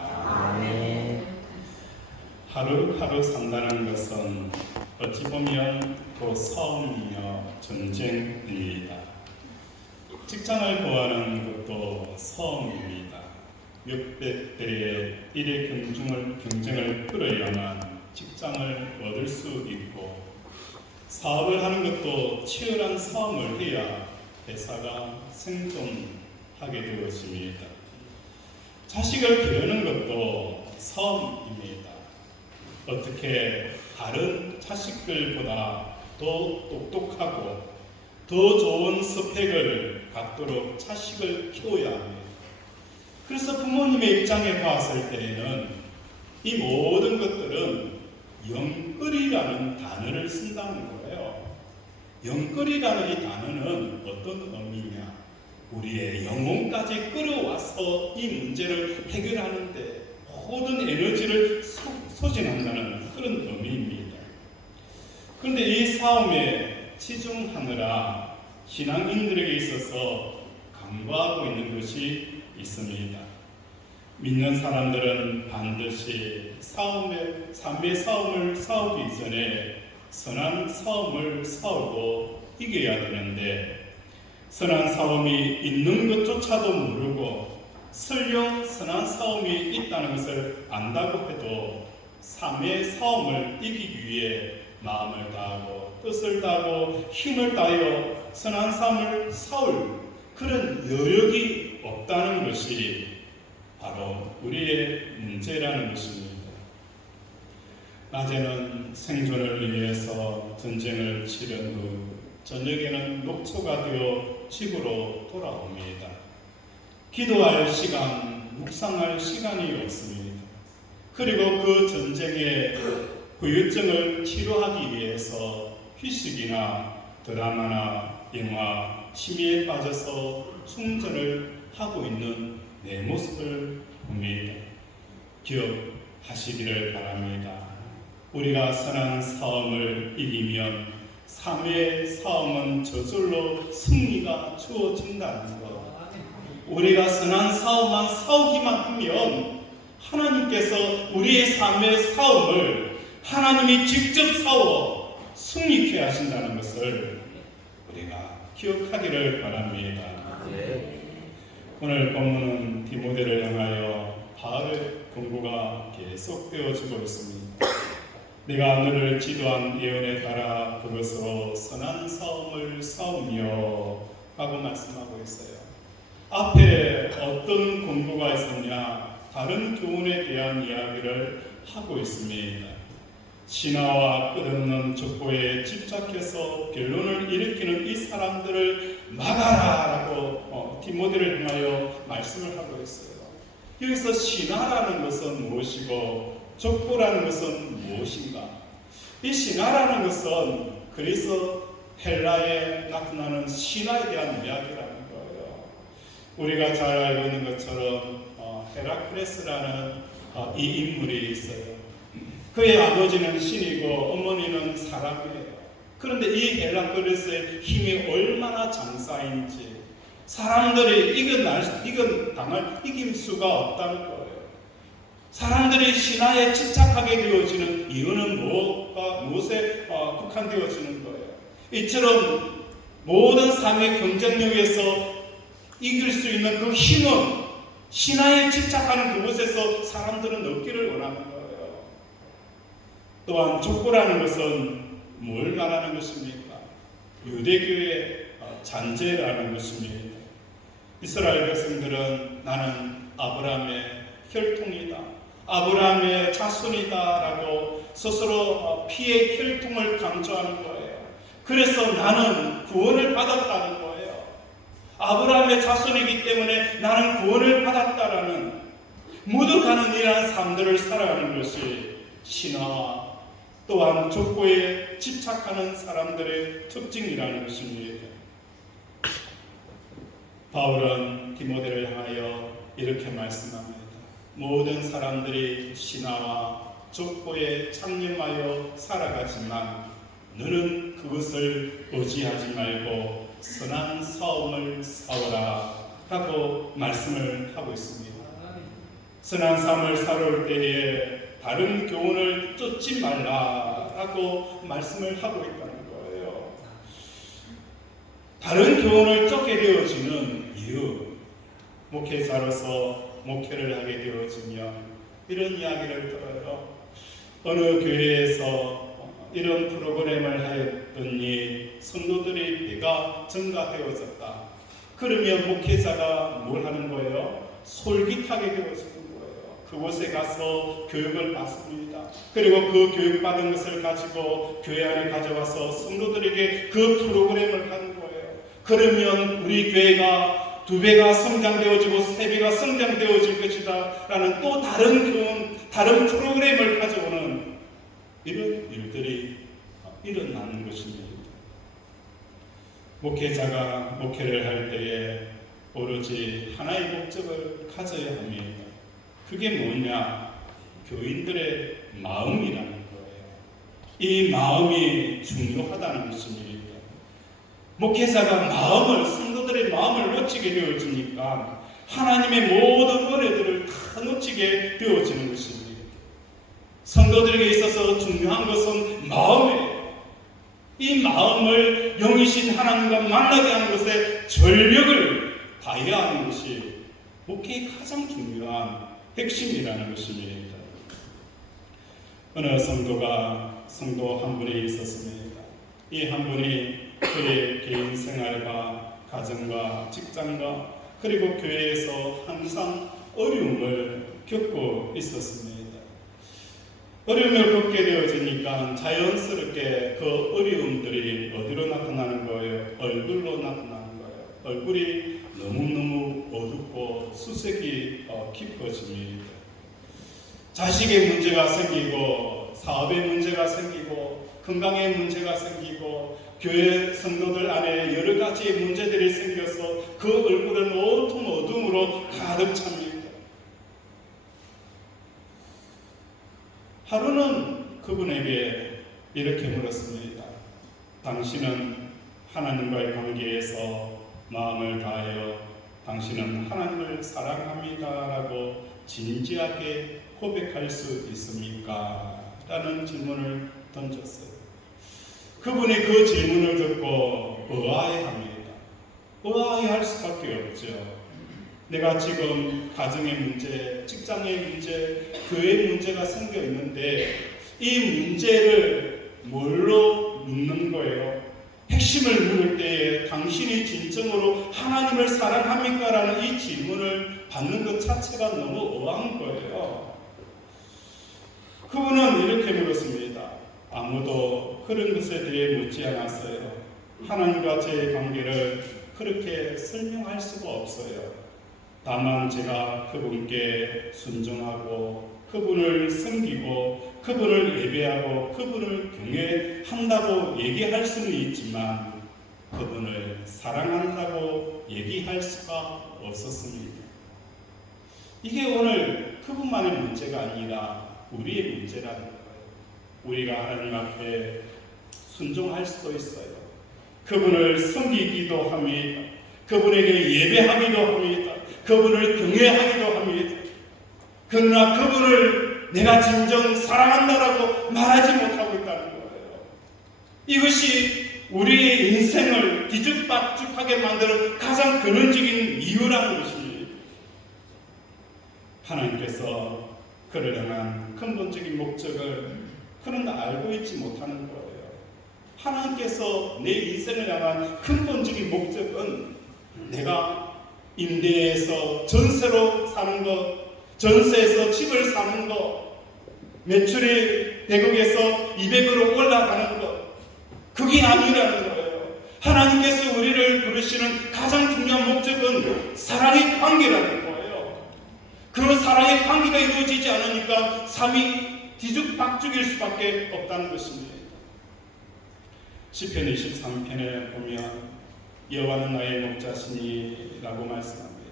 하루하루 산다는 것은 어찌 보면 또 싸움이며 전쟁입니다. 직장을 구하는 것도 싸움입니다. 몇백 대의 일의 경쟁을 끌어야만 직장을 얻을 수 있고, 사업을 하는 것도 치열한 싸움을 해야 회사가 생존하게 되어집니다. 자식을 기르는 것도 싸움입니다. 어떻게 다른 자식들보다 더 똑똑하고 더 좋은 스펙을 갖도록 자식을 키워야 합니다. 그래서 부모님의 입장에 봤을 때에는 이 모든 것들은 영끌이라는 단어를 쓴다는 거예요. 영끌이라는 이 단어는 어떤 의미냐? 우리의 영혼까지 끌어와서 이 문제를 해결하는데 모든 에너지를 소진한다는 그런 의미입니다. 그런데 이 싸움에 치중하느라 신앙인들에게 있어서 간과하고 있는 것이 있습니다. 믿는 사람들은 반드시 삶의 싸움을 싸우기 전에 선한 싸움을 싸우고 이겨야 되는데, 선한 싸움이 있는 것조차도 모르고 설령 선한 싸움이 있다는 것을 안다고 해도 삶의 싸움을 이기기 위해 마음을 다하고 뜻을 다하고 힘을 다하여 선한 싸움을 싸울 그런 여력이 없다는 것이 바로 우리의 문제라는 것입니다. 낮에는 생존을 위해서 전쟁을 치른 후 저녁에는 녹초가 되어 집으로 돌아옵니다. 기도할 시간, 묵상할 시간이 없습니다. 그리고 그 전쟁의 후유증을 치료하기 위해서 휴식이나 드라마나 영화, 취미에 빠져서 충전을 하고 있는 내 모습을 봅니다. 기억하시기를 바랍니다. 우리가 선한 싸움을 이기면 삶의 싸움은 저절로 승리가 주어진다는 것. 우리가 선한 싸움만 싸우기만 하면 하나님께서 우리의 삶의 싸움을 하나님이 직접 싸워 승리케 하신다는 것을 우리가 기억하기를 바랍니다. 오늘 본문은 디모데를 향하여 바울의 권고가 계속되어지고 있습니다. 내가 너를 지도한 예언에 따라 그것으로 선한 싸움을 싸우며 라고 말씀하고 있어요. 앞에 어떤 권고가 있었냐? 다른 교훈에 대한 이야기를 하고 있습니다. 신화와 끝없는 족보에 집착해서 변론을 일으키는 이 사람들을 막아라라고 디모데를 향하여 말씀을 하고 있어요. 여기서 신화라는 것은 무엇이고 족보라는 것은 무엇인가? 이 신화라는 것은 그래서 헬라에 나타나는 신화에 대한 이야기라는 거예요. 우리가 잘 알고 있는 것처럼 헤라클레스라는 이 인물이 있어요. 그의 아버지는 신이고 어머니는 사람이에요. 그런데 이 헤라클레스의 힘이 얼마나 장사인지 사람들이 이길 수가 없다는 거예요. 사람들이 신화에 집착하게 되어지는 이유는 무엇에 국한되어지는 거예요. 이처럼 모든 삶의 경쟁력에서 이길 수 있는 그 힘은 신화에 집착하는 그곳에서 사람들은 얻기를 원하는 거예요. 또한 족보라는 것은 뭘 말하는 것입니까? 유대교의 잔재라는 것입니다. 이스라엘 백성들은 나는 아브라함의 혈통이다, 아브라함의 자손이다 라고 스스로 피의 혈통을 강조하는 거예요. 그래서 나는 구원을 받았다는 거예요. 아브라함의 자손이기 때문에 나는 구원을 받았다라는 묻어가는 이러한 삶들을 살아가는 것이 신화와 또한 족보에 집착하는 사람들의 특징이라는 것입니다. 바울은 디모데를 향하여 이렇게 말씀합니다. 모든 사람들이 신화와 족보에 창념하여 살아가지만 너는 그것을 의지하지 말고 선한 싸움을 싸워라 라고 말씀을 하고 있습니다. 선한 삶을 살아올 때에 다른 교훈을 쫓지 말라 라고 말씀을 하고 있다는 거예요. 다른 교원을 쫓게 되어지는 이유, 목회자로서 목회를 하게 되어지면 이런 이야기를 들어요. 어느 교회에서 이런 프로그램을 하였더니 성도들의 배가 증가되어졌다. 그러면 목회자가 뭘 하는 거예요? 솔깃하게 되어지는 거예요. 그곳에 가서 교육을 받습니다. 그리고 그 교육받은 것을 가지고 교회 안에 가져와서 성도들에게 그 프로그램을 하는 거예요. 그러면 우리 교회가 2배가 성장되어지고 3배가 성장되어질 것이다 라는 또 다른 교훈, 다른 프로그램을 가져오는 이런 일들이 일어나는 것입니다. 목회자가 목회를 할 때에 오로지 하나의 목적을 가져야 합니다. 그게 뭐냐? 교인들의 마음이라는 거예요. 이 마음이 중요하다는 것입니다. 목회자가 성도들의 마음을 놓치게 되어지니까 하나님의 모든 은혜들을 다 놓치게 되어지는 것입니다. 성도들에게 있어서 중요한 것은 마음이에요. 이 마음을 영이신 하나님과 만나게 하는 것에 전력을 다해야 하는 것이 목회의 가장 중요한 핵심이라는 것입니다. 어느 성도 한 분이 있었습니다. 이 한 분이 그의 개인 생활과 가정과 직장과 그리고 교회에서 항상 어려움을 겪고 있었습니다. 어려움을 겪게 되어지니까 자연스럽게 그 어려움들이 어디로 나타나는 거예요? 얼굴로 나타나는 거예요. 얼굴이 너무너무 어둡고 수색이 깊어집니다. 자식의 문제가 생기고 사업의 문제가 생기고 건강의 문제가 생기고 교회 성도들 안에 여러 가지의 문제들이 생겨서 그 얼굴은 온통 어둠으로 가득 찹니다. 하루는 그분에게 이렇게 물었습니다. 당신은 하나님과의 관계에서 마음을 다하여 당신은 하나님을 사랑합니다 라고 진지하게 고백할 수 있습니까? 라는 질문을 던졌어요. 그분이 그 질문을 듣고 의아해합니다. 의아해할 수밖에 없죠. 내가 지금 가정의 문제, 직장의 문제, 교회의 문제가 생겨 있는데 이 문제를 뭘로 묻는 거예요? 핵심을 물을 때에 당신이 진정으로 하나님을 사랑합니까? 라는 이 질문을 받는 것 자체가 너무 의아한 거예요. 그분은 이렇게 물었습니다. 아무도 그런 것에 대해 묻지 않았어요. 하나님과 제 관계를 그렇게 설명할 수가 없어요. 다만 제가 그분께 순종하고 그분을 섬기고 그분을 예배하고 그분을 경외한다고 얘기할 수는 있지만 그분을 사랑한다고 얘기할 수가 없었습니다. 이게 오늘 그분만의 문제가 아니라 우리의 문제라는 거예요. 우리가 하나님 앞에 순종할 수도 있어요. 그분을 섬기기도 합니다. 그분에게 예배하기도 합니다. 그분을 경외하기도 합니다. 그러나 그분을 내가 진정 사랑한다라고 말하지 못하고 있다는 거예요. 이것이 우리의 인생을 뒤죽박죽하게 만드는 가장 근원적인 이유라는 것입니다. 하나님께서 그를 향한 근본적인 목적을 그는 알고 있지 못하는 거예요. 하나님께서 내 인생을 향한 근본적인 목적은 내가 임대해서 전세로 사는 것, 전세에서 집을 사는 것, 매출이 100억에서 200으로 올라가는 것, 그게 아니라는 거예요. 하나님께서 우리를 부르시는 가장 중요한 목적은 사랑의 관계라는 거예요. 그 사랑의 관계가 이루어지지 않으니까 삶이 뒤죽박죽일 수밖에 없다는 것입니다. 시편 23편에 보면 여호와는 나의 목자시니라고 말씀합니다.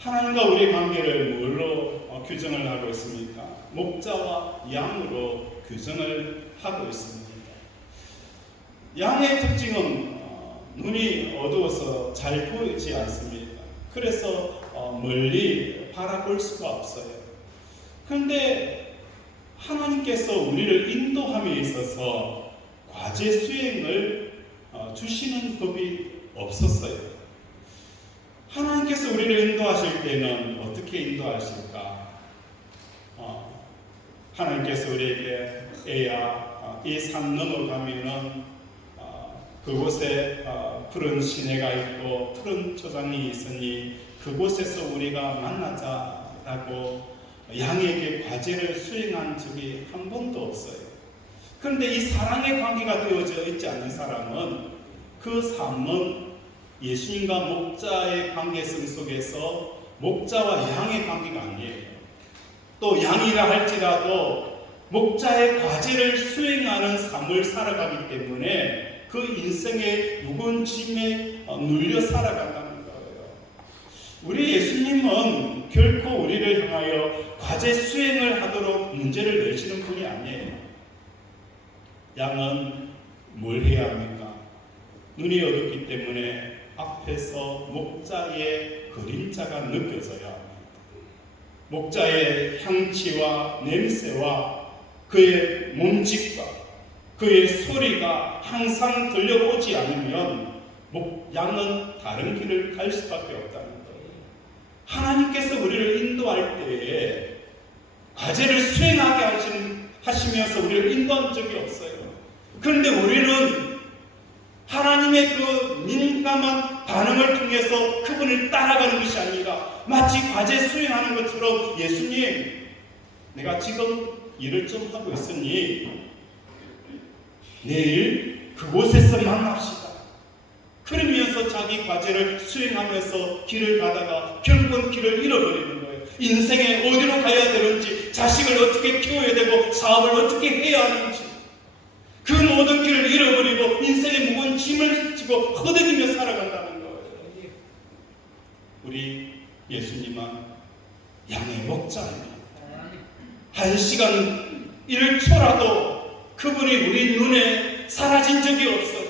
하나님과 우리의 관계를 뭘로 규정을 하고 있습니까? 목자와 양으로 규정을 하고 있습니다. 양의 특징은 눈이 어두워서 잘 보이지 않습니다. 그래서 멀리 바라볼 수가 없어요. 그런데 하나님께서 우리를 인도함에 있어서 과제 수행을 주시는 법이 없었어요. 하나님께서 우리를 인도하실 때는 어떻게 인도하실까? 하나님께서 우리에게 이 산 넘어가면은 그곳에 푸른 시내가 있고 푸른 초장이 있으니 그곳에서 우리가 만나자라고 양에게 과제를 수행한 적이 한 번도 없어요. 그런데 이 사랑의 관계가 되어져 있지 않는 사람은 그 삶은 예수님과 목자의 관계성 속에서 목자와 양의 관계가 아니에요. 또 양이라 할지라도 목자의 과제를 수행하는 삶을 살아가기 때문에 그 인생의 무거운 짐에 눌려 살아간다는 거예요. 우리 예수님은 결코 우리를 향하여 과제 수행을 하도록 문제를 내시는 분이 아니에요. 양은 뭘 해야 합니까? 눈이 어둡기 때문에 앞에서 목자의 그림자가 느껴져야 합니다. 목자의 향취와 냄새와 그의 몸짓과 그의 소리가 항상 들려오지 않으면 양은 다른 길을 갈 수밖에 없다는 거예요. 하나님께서 우리를 인도할 때에 과제를 수행하게 하시면서 우리를 인도한 적이 없어요. 그런데 우리는 하나님의 그 민감한 반응을 통해서 그분을 따라가는 것이 아니라 마치 과제 수행하는 것처럼 예수님, 내가 지금 일을 좀 하고 있으니 내일 그곳에서 만납시다. 그러면서 자기 과제를 수행하면서 길을 가다가 결국은 길을 잃어버리는 거예요. 인생에 어디로 가야 되는지, 자식을 어떻게 키워야 되고 사업을 어떻게 해야 하는지 그 모든 길을 잃어버리고 인생의 무거운 짐을 지고 허덕이며 살아간다는 거예요. 우리 예수님은 양의 목자입니다. 1시간 1초라도 그분이 우리 눈에 사라진 적이 없어요.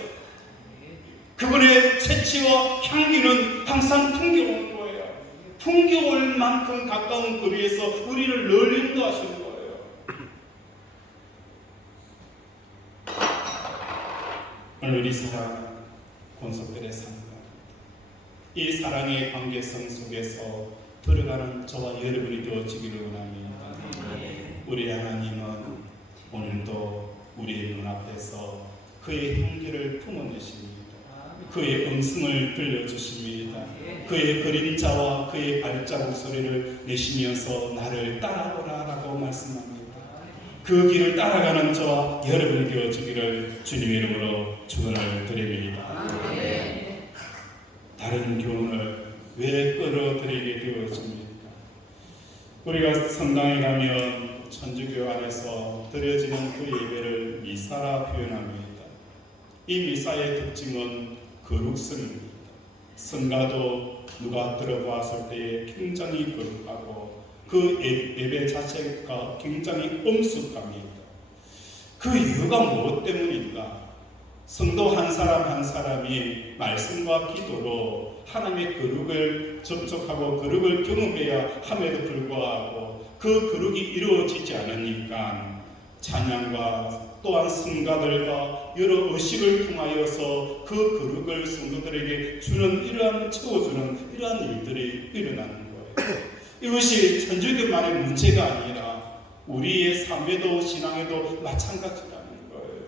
그분의 채취와 향기는 항상 풍겨오는 거예요. 풍겨올 만큼 가까운 거리에서 우리를 늘 인도하시는 거예요. 오늘 우리 사랑 권속들의 삶과 이 사랑의 관계성 속에서 들어가는 저와 여러분이 되어지기를 원합니다. 우리 하나님은 오늘도 우리의 눈앞에서 그의 향기를 품어내십니다. 그의 음성을 들려주십니다. 그의 그림자와 그의 발자국 소리를 내시면서 나를 따라오라라고 말씀합니다. 그 길을 따라가는 저와 여러분이 되어주기를 주님의 이름으로 축원을 드립니다. 다른 교훈을 왜 끌어들이게 되어집니까? 우리가 성당에 가면 천주교 안에서 드려지는 그 예배를 미사라 표현합니다. 이 미사의 특징은 거룩성입니다. 성가도 누가 들어보았을 때에 굉장히 거룩하고 그 예배 자체가 굉장히 엄숙합니다. 그 이유가 무엇 때문일까? 성도 한 사람 한 사람이 말씀과 기도로 하나님의 거룩을 접촉하고 거룩을 경험해야 함에도 불구하고 그 거룩이 이루어지지 않으니까 찬양과 또한 성가들과 여러 의식을 통하여서 그 거룩을 성도들에게 주는 이러한 채워주는 이러한 일들이 일어나는 거예요. 이것이 천주교만의 문제가 아니라 우리의 삶에도 신앙에도 마찬가지라는 거예요.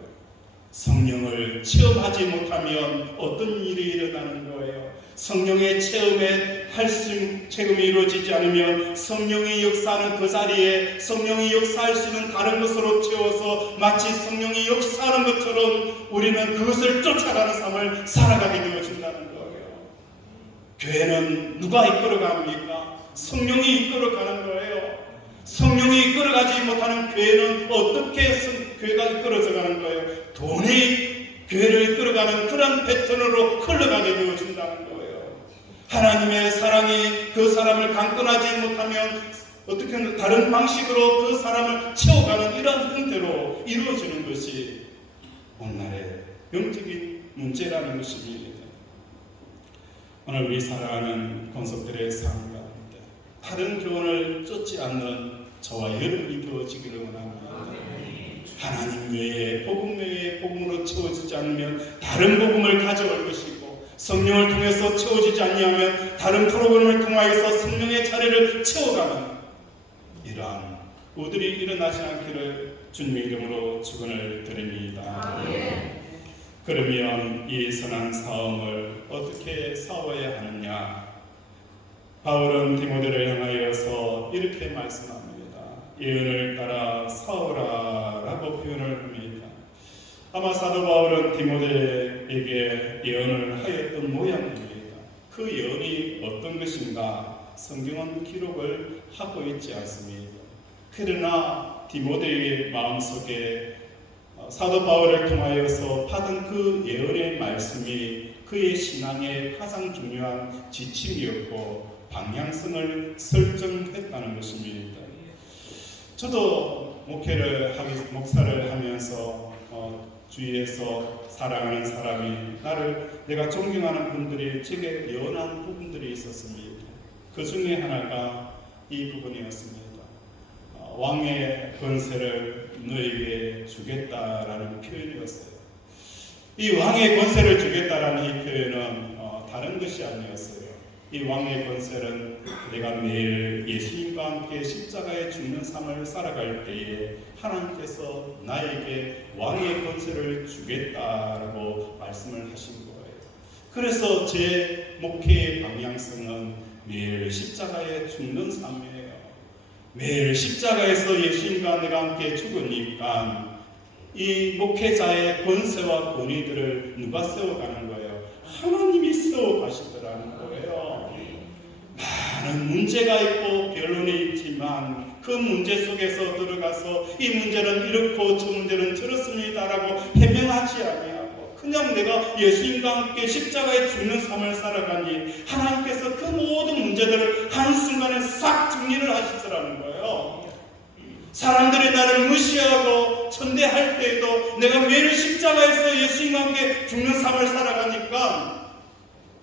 성령을 체험하지 못하면 어떤 일이 일어나는 거예요. 성령의 체험이 이루어지지 않으면 성령이 역사하는 그 자리에 성령이 역사할 수 있는 다른 것으로 채워서 마치 성령이 역사하는 것처럼 우리는 그것을 쫓아가는 삶을 살아가게 되어진다는 거예요. 교회는 누가 이끌어갑니까? 성령이 이끌어가는 거예요. 성령이 이끌어가지 못하는 교회는 어떻게 교회가 이끌어져 가는 거예요? 돈이 교회를 이끌어가는 그런 패턴으로 흘러가게 되어진다는 거예요. 하나님의 사랑이 그 사람을 강권하지 못하면 어떻게 다른 방식으로 그 사람을 채워가는 이런 형태로 이루어지는 것이 오늘날의 영적인 문제라는 것입니다. 오늘 우리 사랑하는 권속들의 삶 가운데 다른 교훈을 쫓지 않는 저와 여러분이 되어지기를 원합니다. 하나님 외에 복음 외에 복음으로 채워지지 않으면 다른 복음을 가져올 것이고 성령을 통해서 채워지지 아니하면 다른 프로그램을 통하여서 성령의 자리를 채워가는 이러한 우들이 일어나지 않기를 주님의 이름으로 축원을 드립니다. 그러면 이 선한 싸움을 어떻게 싸워야 하느냐? 바울은 디모데를 향하여서 이렇게 말씀합니다. 예언을 따라 싸우라 라고 표현을 합니다. 아마 사도 바울은 디모데에게 예언을 하였던 모양입니다. 그 예언이 어떤 것인가 성경은 기록을 하고 있지 않습니다. 그러나 디모데의 마음속에 사도 바울을 통하여서 받은 그 예언의 말씀이 그의 신앙의 가장 중요한 지침이었고 방향성을 설정했다는 것입니다. 저도 목사를 하면서 주위에서 사랑하는 사람이 내가 존경하는 분들이 제게 예언한 부분들이 있었습니다. 그 중에 하나가 이 부분이었습니다. 왕의 권세를 너에게 주겠다라는 표현이었어요. 이 왕의 권세를 주겠다라는 이 표현은 다른 것이 아니었어요. 이 왕의 권세는 내가 매일 예수님과 함께 십자가에 죽는 삶을 살아갈 때에 하나님께서 나에게 왕의 권세를 주겠다라고 말씀을 하신 거예요. 그래서 제 목회의 방향성은 매일 십자가에 죽는 삶이에요. 매일 십자가에서 예수님과 내가 함께 죽으니까 이 목회자의 권세와 권위들을 누가 세워가는 거예요? 하나님이 세워가시더라는 거예요. 많은 문제가 있고 변론이 있지만 그 문제 속에서 들어가서 이 문제는 이렇고 저 문제는 저렇습니다라고 해명하지 아니하고 그냥 내가 예수님과 함께 십자가에 죽는 삶을 살아가니 하나님께서 그 모든 문제들을 한순간에 싹 정리를 하시더라는 거예요. 사람들이 나를 무시하고 천대할 때에도 내가 매일 십자가에서 예수님과 함께 죽는 삶을 살아가니까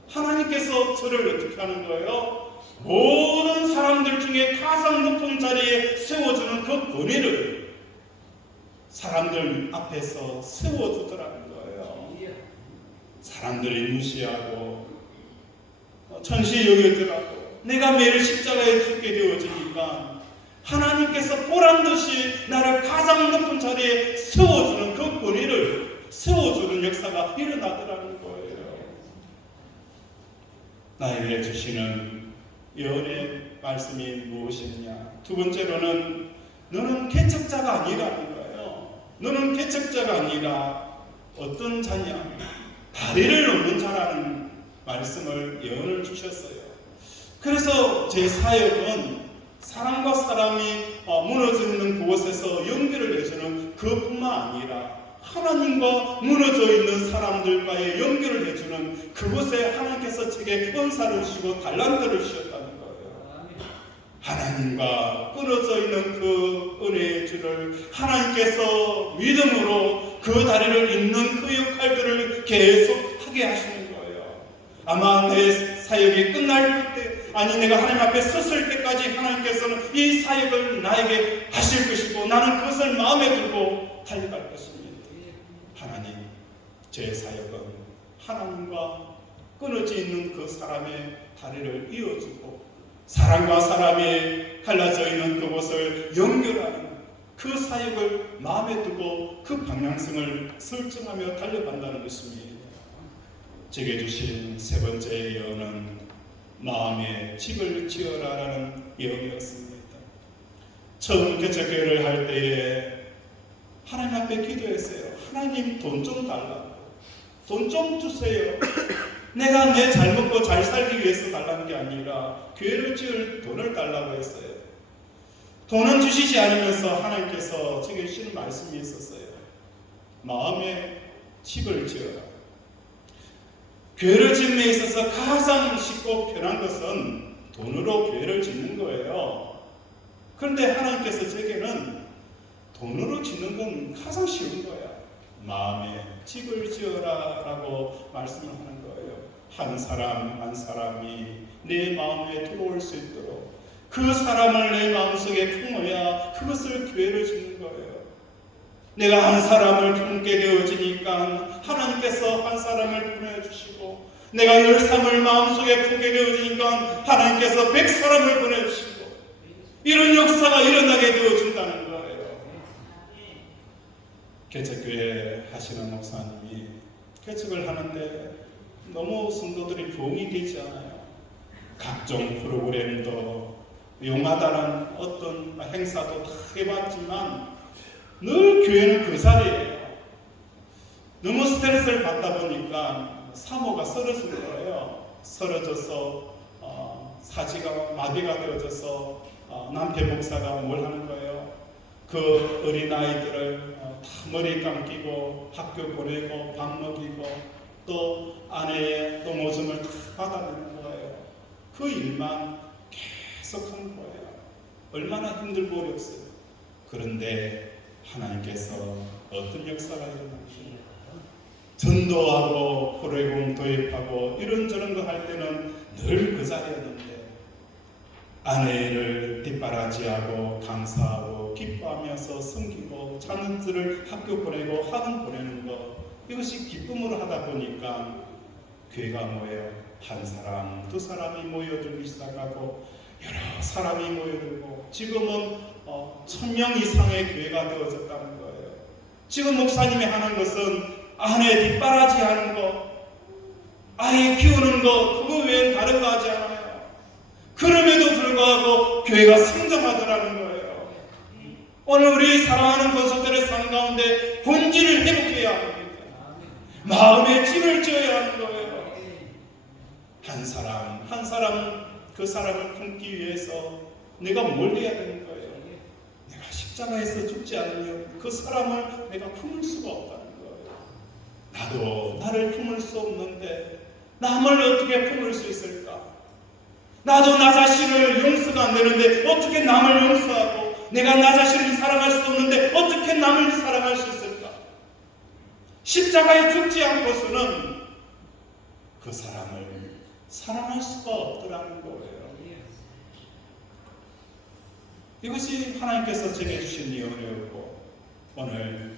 하나님께서 저를 어떻게 하는 거예요? 모든 사람들 중에 가장 높은 자리에 세워주는 그 권위를 사람들 앞에서 세워주더라는 거예요. 사람들이 무시하고 천시 여겨더라고 내가 매일 십자가에 죽게 되어지니까 하나님께서 보란듯이 나를 가장 높은 자리에 세워주는 그 권위를 세워주는 역사가 일어나더라는 거예요. 나에게 주시는 예언의 말씀이 무엇이냐? 두 번째로는 너는 개척자가 아니라는 거예요. 너는 개척자가 아니라 어떤 자냐? 다리를 넘는 자라는 말씀을 예언을 주셨어요. 그래서 제 사역은 사람과 사람이 무너지는 그곳에서 연결을 해주는 그뿐만 아니라 하나님과 무너져 있는 사람들과의 연결을 해주는 그곳에 하나님께서 제게 은사를 주시고 달란트를 주셨다는 거예요. 하나님과 끊어져 있는 그 은혜의 줄을 하나님께서 믿음으로 그 다리를 잇는 그 역할들을 계속 하게 하시는 거예요. 아마 내 사역이 끝날 때 아니 내가 하나님 앞에 섰을 때까지 하나님께서는 이 사역을 나에게 하실 것이고 나는 그것을 마음에 두고 달려갈 것입니다. 하나님, 제 사역은 하나님과 끊어져 있는 그 사람의 다리를 이어주고 사람과 사람이 갈라져 있는 그곳을 연결하는 그 사역을 마음에 두고 그 방향성을 설정하며 달려간다는 것입니다. 제게 주신 세 번째 예언은 마음에 집을 지어라라는 예언이었습니다. 처음 개척교회를 할 때에 하나님 앞에 기도했어요. 하나님 돈 좀 달라고. 돈 좀 주세요. 내가 내 잘 먹고 잘 살기 위해서 달라는 게 아니라 교회를 지을 돈을 달라고 했어요. 돈은 주시지 않으면서 하나님께서 제게 주신 말씀이 있었어요. 마음에 집을 지어라. 교회를 짓는 데 있어서 가장 쉽고 편한 것은 돈으로 교회를 짓는 거예요. 그런데 하나님께서 제게는 돈으로 짓는 건 가장 쉬운 거야. 마음에 집을 지어라 라고 말씀을 하는 거예요. 한 사람 한 사람이 내 마음에 들어올 수 있도록 그 사람을 내 마음속에 품어야 그것을 교회를 짓는 거예요. 내가 한 사람을 품게 되어지니까 하나님께서 한 사람을 보내주시고 내가 열삼을 마음속에 품게 되어지니까 하나님께서 100사람을 보내주시고 이런 역사가 일어나게 되어준다는 거예요. 개척교회 하시는 목사님이 개척을 하는데 너무 성도들이 부흥이 되지 않아요. 각종 프로그램도 용하다는 어떤 행사도 다 해봤지만 늘 교회는 그 자리예요. 너무 스트레스를 받다 보니까 사모가 쓰러진 거예요. 쓰러져서 사지가 마비가 되어져서 남편 목사가 뭘 하는 거예요? 그 어린아이들을 다 머리 감기고 학교 보내고 밥 먹이고 또 아내의 똥오줌을 다 받아내는 거예요. 그 일만 계속 하는 거예요. 얼마나 힘들고 어렵어요. 그런데 하나님께서 어떤 역사가 일어나요? 전도하고 프로그램 도입하고 이런저런 거 할 때는 늘 그 자리였는데 아내를 뒷바라지하고 감사하고 기뻐하면서 섬기고 자녀들을 학교 보내고 학원 보내는 거 이것이 기쁨으로 하다 보니까 교회가 뭐예요? 한 사람, 두 사람이 모여들기 시작하고 여러 사람이 모여들고 지금은 1000명 이상의 교회가 되어졌다는 거예요. 지금 목사님이 하는 것은 아내 뒷바라지 하는 거, 아이 키우는 거, 그거 외엔 다른 거 하지 않아요. 그럼에도 불구하고 교회가 성장하더라는 거예요. 오늘 우리 사랑하는 권속들의 삶 가운데 본질을 회복해야 합니다. 마음의 집을 지어야 하는 거예요. 한 사람 그 사람을 품기 위해서 내가 뭘 해야 되는 거예요? 내가 십자가에서 죽지 않으면 그 사람을 내가 품을 수가 없다는 거예요. 나도 나를 품을 수 없는데 남을 어떻게 품을 수 있을까? 나도 나 자신을 용서가 안 되는데 어떻게 남을 용서하고 내가 나 자신을 사랑할 수 없는데 어떻게 남을 사랑할 수 있을까? 십자가에 죽지 않고서는 그 사람을 사랑할 수가 없더라는 거예요. 이것이 하나님께서 제게 주신 이 은혜였고 오늘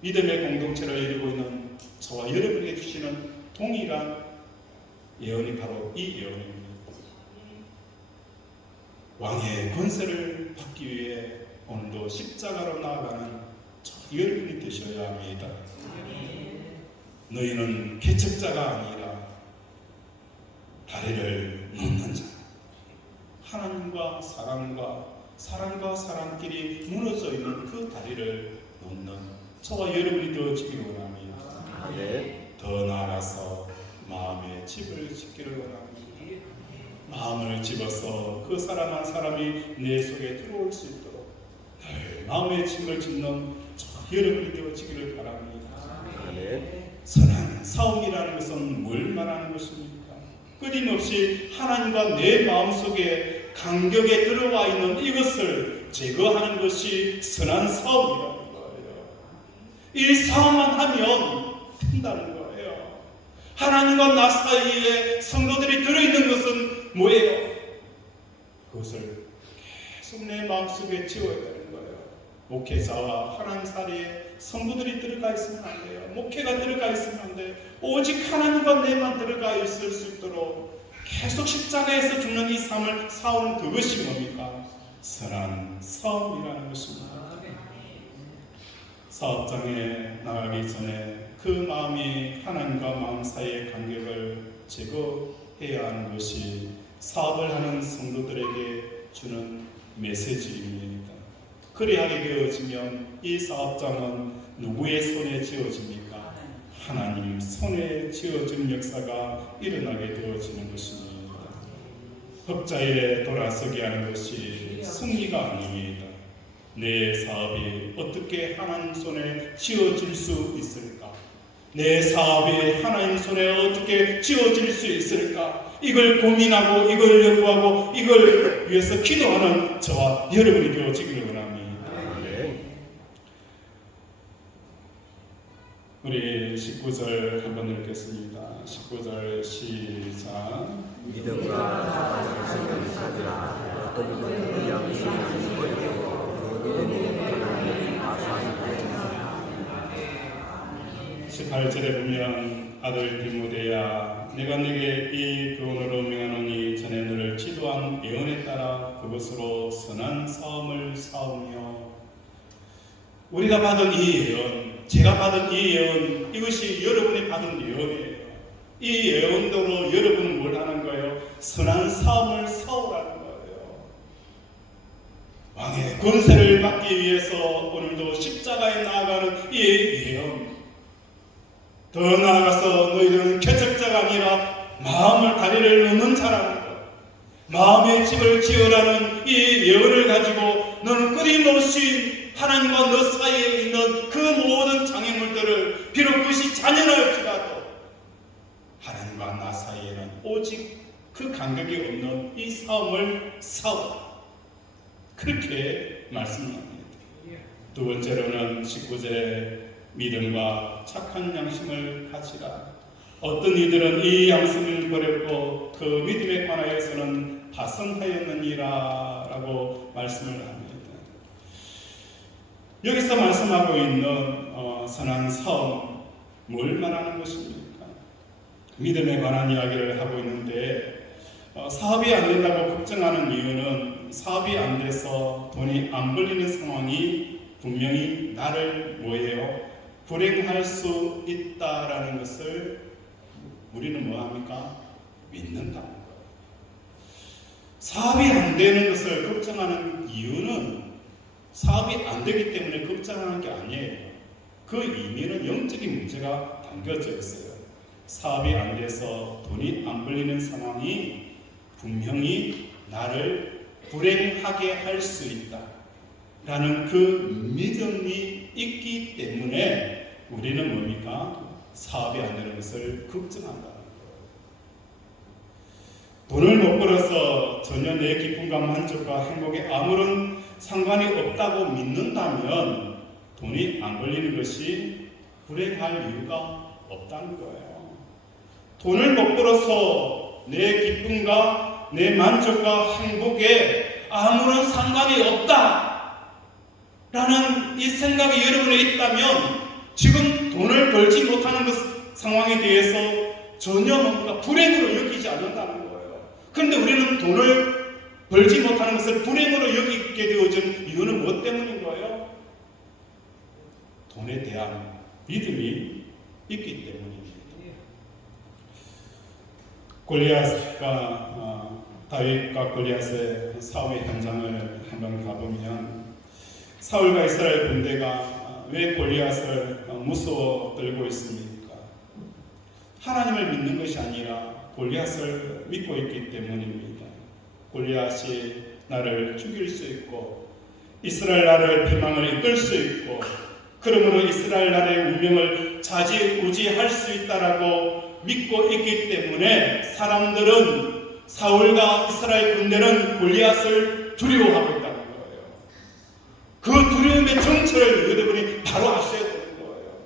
믿음의 공동체를 이루고 있는 저와 여러분에게 주시는 동일한 예언이 바로 이 예언입니다. 왕의 권세를 받기 위해 오늘도 십자가로 나아가는 저 여러분이 되셔야 합니다. 너희는 개척자가 아니라 다리를 놓는 자, 하나님과 사람과 사람끼리 무너져 있는 그 다리를 놓는 저와 여러분이 되어지기를 원합니다. 더 나아가서 마음의 집을 짓기를 원합니다. 마음을 집어서 그 사람 한 사람이 내 속에 들어올 수 있도록 늘 마음의 집을 짓는 저 여러분이 되어지기를 바랍니다. 선한 싸움이라는 것은 뭘 말하는 것입니까? 끊임없이 하나님과 내 마음속에 간격에 들어와 있는 이것을 제거하는 것이 선한 싸움이라는 거예요. 이 싸움만 하면 된다는 거예요. 하나님과 나 사이에 성도들이 들어있는 것은 뭐예요? 그것을 계속 내 마음속에 지워야 되는 거예요. 목회자와 하나님 사이에 성도들이 들어가 있으면 안 돼요. 목회가 들어가 있으면 안 돼요. 오직 하나님과 내만 들어가 있을 수 있도록 계속 십자가에서 죽는 이 삶을 싸우는 그것이 뭡니까? 선한 싸움이라는 것입니다. 사업장에 나가기 전에 그 마음이 하나님과 마음 사이의 간격을 제거해야 하는 것이 사업을 하는 성도들에게 주는 메시지입니다. 그리하게 되어지면 이 사업장은 누구의 손에 지어집니까? 하나님 손에 지어진 역사가 일어나게 되어지는 것입니다. 흑자에 돌아서게 하는 것이 승리가 아닙니다. 내 사업이 어떻게 하나님 손에 지어질 수 있을까? 내 사업이 하나님 손에 어떻게 지어질 수 있을까? 이걸 고민하고 이걸 연구하고 이걸 위해서 기도하는 저와 여러분이 되어지기를 원합니다. 우리 19절 한번 읽겠습니다. 19절 시작. 믿음과 생각을 가지라. 어떤 것을 양식을 버리고 그 믿음이 하나님의 아사히 18절에 보면 아들 디모데야 내가 네게 이 교훈으로 명하노니 전에 너를 지도한 예언에 따라 그것으로 선한 싸움을 싸우며. 우리가 받은 이 예언, 제가 받은 이 예언, 이것이 여러분이 받은 예언이에요. 이 예언대로 여러분은 뭘 하는 거예요? 선한 싸움을 싸우라는 거예요. 왕의 권세를 받기 위해서 오늘도 십자가에 나아가는 이 예언. 더 나아가서 너희들은 개척자가 아니라 마음을 다리를 놓는 자라는 것. 마음의 집을 지으라는 이 예언을 가지고 너는 끊임없이 하나님과 너 사이에 있는 그 모든 장애물들을 비록 그것이 잔인할지라도 하나님과 나 사이에는 오직 그 간격이 없는 이 싸움을 싸우라. 그렇게 말씀합니다. 두 번째로는 19절에 믿음과 착한 양심을 가지라. 어떤 이들은 이 양심을 버렸고 그 믿음에 관하여서는 파선하였느니라 라고 말씀을 합니다. 여기서 말씀하고 있는 선한 싸움, 뭘 말하는 것입니까? 믿음에 관한 이야기를 하고 있는데 사업이 안 된다고 걱정하는 이유는 사업이 안 돼서 돈이 안 벌리는 상황이 분명히 나를 뭐예요? 불행할 수 있다라는 것을 우리는 뭐합니까? 믿는다는 거예요. 사업이 안 되는 것을 걱정하는 이유는 사업이 안 되기 때문에 걱정하는 게 아니에요. 그 이면은 영적인 문제가 담겨져 있어요. 사업이 안 돼서 돈이 안 벌리는 상황이 분명히 나를 불행하게 할 수 있다 라는 그 믿음이 있기 때문에 우리는 뭡니까? 사업이 안 되는 것을 걱정한다는 거예요. 돈을 못 벌어서 전혀 내 기쁨과 만족과 행복에 아무런 상관이 없다고 믿는다면 돈이 안 벌리는 것이 불행할 이유가 없다는 거예요. 돈을 못 벌어서 내 기쁨과 내 만족과 행복에 아무런 상관이 없다 라는 이 생각이 여러분에 있다면 지금 돈을 벌지 못하는 상황에 대해서 전혀 뭔가 불행으로 여기지 않는다는 거예요. 그런데 우리는 돈을 벌지 못하는 것을 불행으로 여기게 되어진 이유는 무엇 때문인 거예요? 돈에 대한 믿음이 있기 때문입니다. 골리앗과 다윗과 골리앗의 싸움의 현장을 한번 가보면 사울과 이스라엘 군대가 왜 골리앗을 무서워 떨고 있습니까? 하나님을 믿는 것이 아니라 골리앗을 믿고 있기 때문입니다. 골리앗이 나를 죽일 수 있고 이스라엘 나라의 패망을 이끌 수 있고 그러므로 이스라엘 나라의 운명을 좌지우지할 수 있다라고 믿고 있기 때문에 사람들은 사울과 이스라엘 군대는 골리앗을 두려워하고 있다는 거예요. 그 두려움의 정체를 여러분이 바로 아셔야 되는 거예요.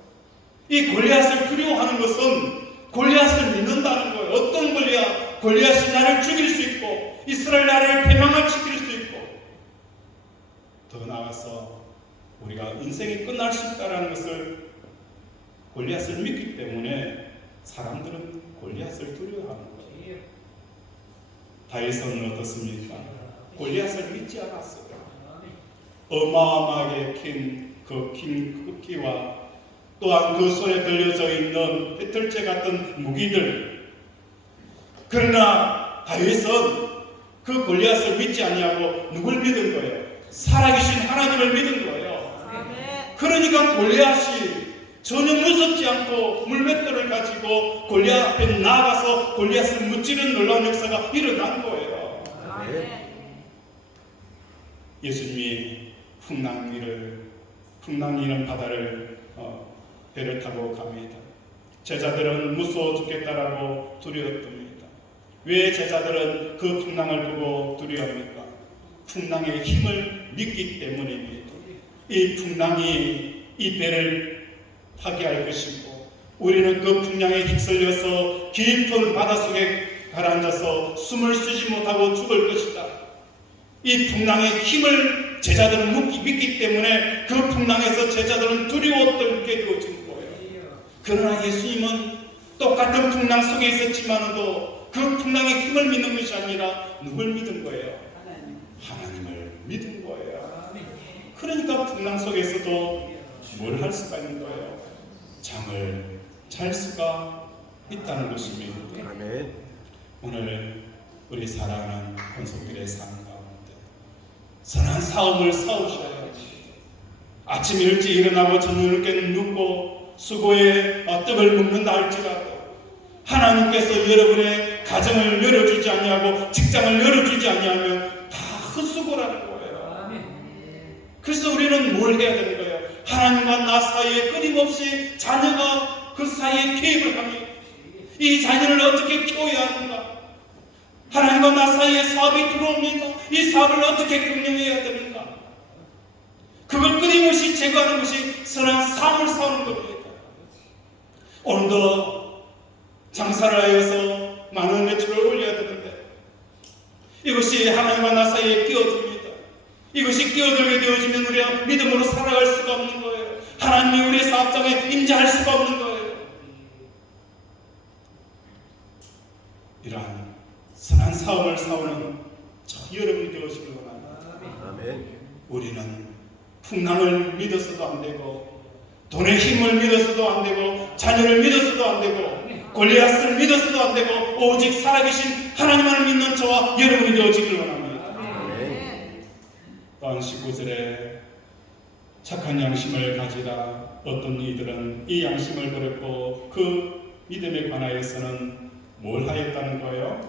이 골리앗을 두려워하는 것은 골리앗을 믿는다는 거예요. 어떤 골리앗? 골리앗이 나를 죽일 수 있고 이스라엘 나라를 패망시킬 수 있고 더 나아가서 우리가 인생이 끝날 수 있다는 것을 골리앗을 믿기 때문에 사람들은 골리앗을 두려워하는 거예요. 다윗은 어떻습니까? 골리앗을 믿지 않았어요. 어마어마하게 긴 크기와 또한 그 손에 들려져 있는 배틀째 같은 무기들. 그러나 다윗은 그 골리앗을 믿지 아니하고 누굴 믿은 거예요? 살아계신 하나님을 믿은 거예요. 그러니까 골리앗이 전혀 무섭지 않고 물맷돌을 가지고 골리앗 앞에 나아가서 골리앗을 무찌르는 놀라운 역사가 일어난 거예요. 예수님이 풍랑이는 바다를 배를 타고 갑니다. 제자들은 무서워 죽겠다라고 두려웠답니다. 왜 제자들은 그 풍랑을 보고 두려워합니까? 풍랑의 힘을 믿기 때문입니다. 이 풍랑이 이 배를 타게 할 것이고 우리는 그 풍랑에 휩쓸려서 깊은 바닷속에 가라앉아서 숨을 쉬지 못하고 죽을 것이다. 이 풍랑의 힘을 제자들은 믿기 때문에 그 풍랑에서 제자들은 두려워 떨게 되어진 거예요. 그러나 예수님은 똑같은 풍랑 속에 있었지만도 그 풍랑의 힘을 믿는 것이 아니라 누굴 믿은 거예요? 하나님을 믿은 거예요. 그러니까 풍랑 속에서도 뭘 할 수가 있는 거예요? 잠을 잘 수가 있다는 것입니다. 아멘. 오늘 우리 사랑하는 권속들의 삶 가운데 선한 싸움을 싸우셔야 합니다. 아침 일찍 일어나고 저녁에 눕고 수고에 떡을 먹는다 할지라도 하나님께서 여러분의 가정을 열어주지 아니하고 직장을 열어주지 아니하면 다 헛수고라는 거예요. 그래서 우리는 뭘 해야 되는 거예요? 하나님과 나 사이에 끊임없이 자녀가 그 사이에 개입을 합니다. 이 자녀를 어떻게 키워야 하는가? 하나님과 나 사이에 사업이 들어옵니까? 이 사업을 어떻게 경영해야 되는가? 그걸 끊임없이 제거하는 것이 선한 삶을 사는 겁니다. 오늘도 장사를 하여서 많은 매출을 올려야 되는데 이것이 하나님과 나 사이에 끼어듭니다. 이것이 끼어들게 되어지면 우리가 믿음으로 살아갈 수가 없는 거예요. 하나님이 우리의 사업장에 임재할 수가 없는 거예요. 이러한 선한 사업을 싸우는 저 여러분이 되어지길 원합니다. 아멘. 우리는 풍랑을 믿어서도 안 되고 돈의 힘을 믿어서도 안 되고 자녀를 믿어서도 안 되고 골리앗을 믿어서도 안 되고 오직 살아계신 하나님만을 믿는 저와 여러분이 되어지길 원합니다. 아멘. 또한 19절에 착한 양심을 가지라. 어떤 이들은 이 양심을 버렸고 그 믿음에 관하여서는 뭘 하였다는 거예요?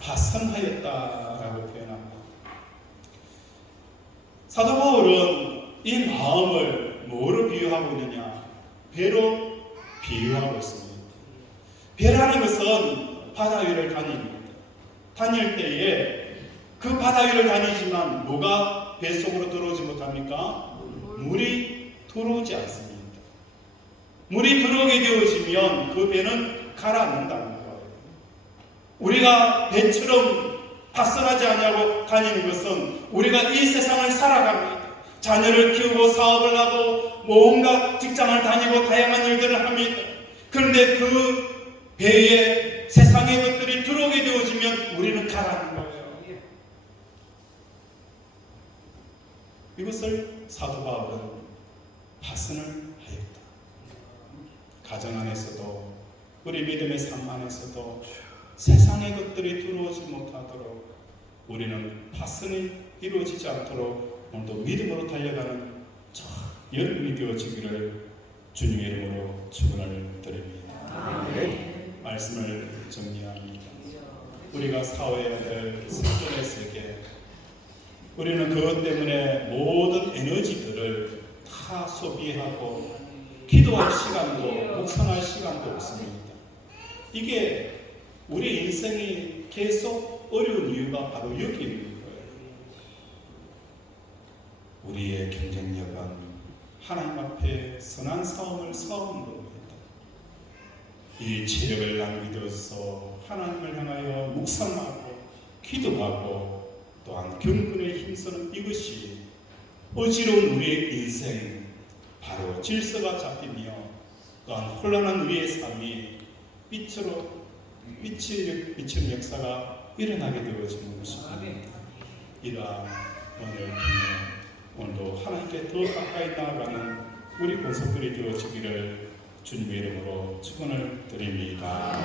파선하였다라고 표현합니다. 사도 바울은 이 마음을 뭐로 비유하고 있느냐? 배로 비유하고 있습니다. 배라는 것은 바다 위를 다닙니다. 다닐 때에 그 바다 위를 다니지만 뭐가 배 속으로 들어오지 못합니까? 물이 들어오지 않습니다. 물이 들어오게 되어지면 그 배는 가라앉는다는 거예요. 우리가 배처럼 파선하지 아니하고 다니는 것은 우리가 이 세상을 살아갑니다. 자녀를 키우고 사업을 하고 뭔가 직장을 다니고 다양한 일들을 합니다. 그런데 그 배에 세상의 것들이 들어오게 되어지면 우리는 가라앉는 거예요. 이것을 사도 바울은 파선을 하였다. 가정 안에서도 우리 믿음의 삶 안에서도 세상의 것들이 들어오지 못하도록 우리는 파선이 이루어지지 않도록 오늘도 믿음으로 달려가는 저 여러분이 되어지기를 주님의 이름으로 축원을 드립니다. 말씀을 정리합니다. 우리가 사회해야 될 생존의 세계, 우리는 그것 때문에 모든 에너지들을 다 소비하고 기도할 시간도 묵상할 시간도 없습니다. 이게 우리 인생이 계속 어려운 이유가 바로 여기 있는 거예요. 우리의 경쟁력은 하나님 앞에 선한 싸움을 싸우는 겁니다. 이 체력을 낭비되어서 하나님을 향하여 묵상하고 기도하고 또한 경건에 힘쓰는 이것이 어지러운 우리의 인생, 바로 질서가 잡히며 또한 혼란한 우리의 삶이 빛으로 비치는 역사가 일어나게 되어지는 것입니다. 이러한 오늘 통해 오늘도 하나님께 더 가까이 나아가는 우리 권속들이 되어지기를 주님의 이름으로 축원을 드립니다.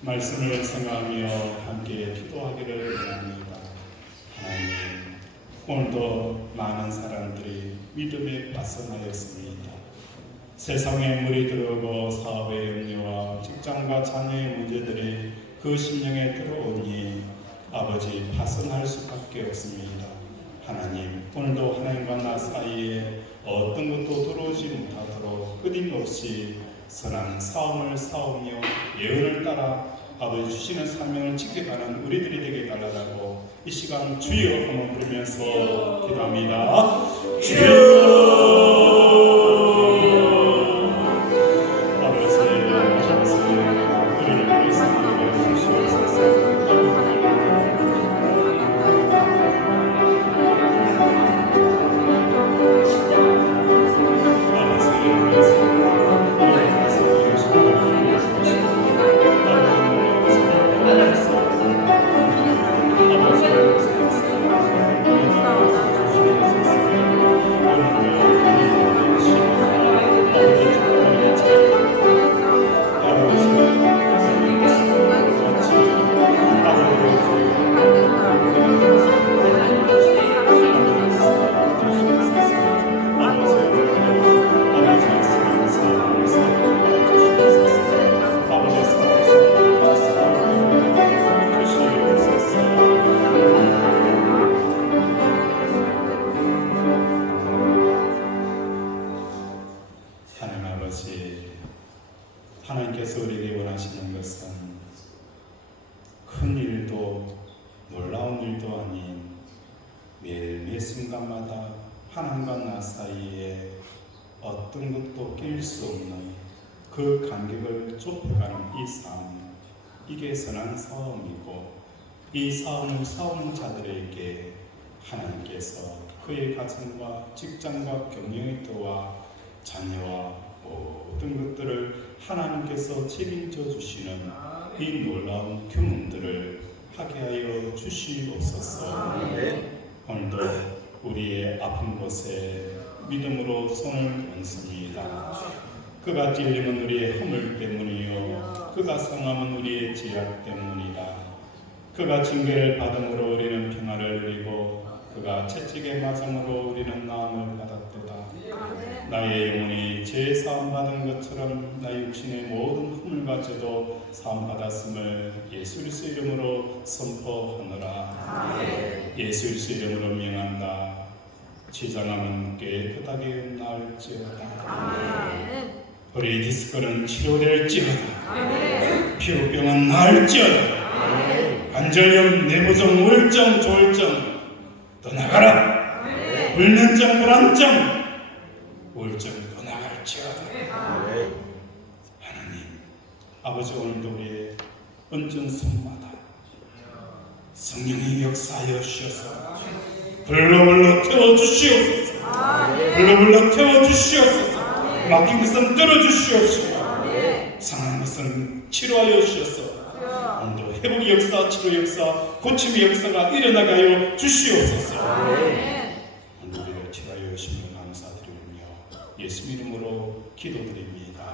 말씀을 생각하며 함께 기도하기를 원합니다. 하나님, 오늘도 많은 사람들이 믿음에 파선하였습니다. 세상에 물이 들어오고 사업의 염려와 직장과 자녀의 문제들이 그 심령에 들어오니 아버지 파선할 수밖에 없습니다. 하나님, 오늘도 하나님과 나 사이에 어떤 것도 들어오지 못하도록 끊임없이 선한 싸움을 싸우며 예언을 따라 아버지 주시는 사명을 지켜가는 우리들이 되게 달라고 이 시간 주여 한번 부르면서 기도합니다. 주여! 일도 놀라운 일도 아닌 매일 매 순간마다 하나님과 나 사이에 어떤 것도 낄 수 없는 그 간격을 좁혀가는 이 싸움, 이게 선한 싸움이고, 이 싸움을 싸우는 자들에게 하나님께서 그의 가정과 직장과 경영의 도와 자녀와 모든 것들을 하나님께서 책임져 주시는 이 놀라운 경험들을 하게 하여 주시옵소서. 오늘도 우리의 아픈 곳에 믿음으로 손을 얹습니다. 그가 찔림은 우리의 허물 때문이요, 그가 상함은 우리의 죄악 때문이다. 그가 징계를 받음으로 우리는 평화를 누리고, 그가 채찍에 맞음으로 우리는 나음을 받았도다. 나의 영혼이 죄 사함 받은 것처럼 나의 육신의 모든 허물과 죄도 사함 받았음을 예수 그리스도 이름으로 선포하노라. 예수 그리스도 이름으로 명한다. 지장함은 깨끗하게 나을지어다. 허리 디스크는 치료될지어다. 피부병은 나을지어다. 관절염, 내부종, 우울증, 조울증 떠나가라. 불면증, 불안증, 우울증 떠나갈지어다. 하나님 아버지, 오늘도 우리의 얹은 손마다 성령이 역사하여 주셔서 불러불러 태워주시옵소서. 불러불러 태워주시옵소서. 막힌 것은 들어주시옵소서. 상한 것은 치료하여 주셔서 오늘도 회복의 역사, 치료 역사, 고침의 역사가 일어나게 하여 주시옵소서. 오늘 우리를 치료하여 주시면 감사드리며 예수 이름으로 기도드립니다.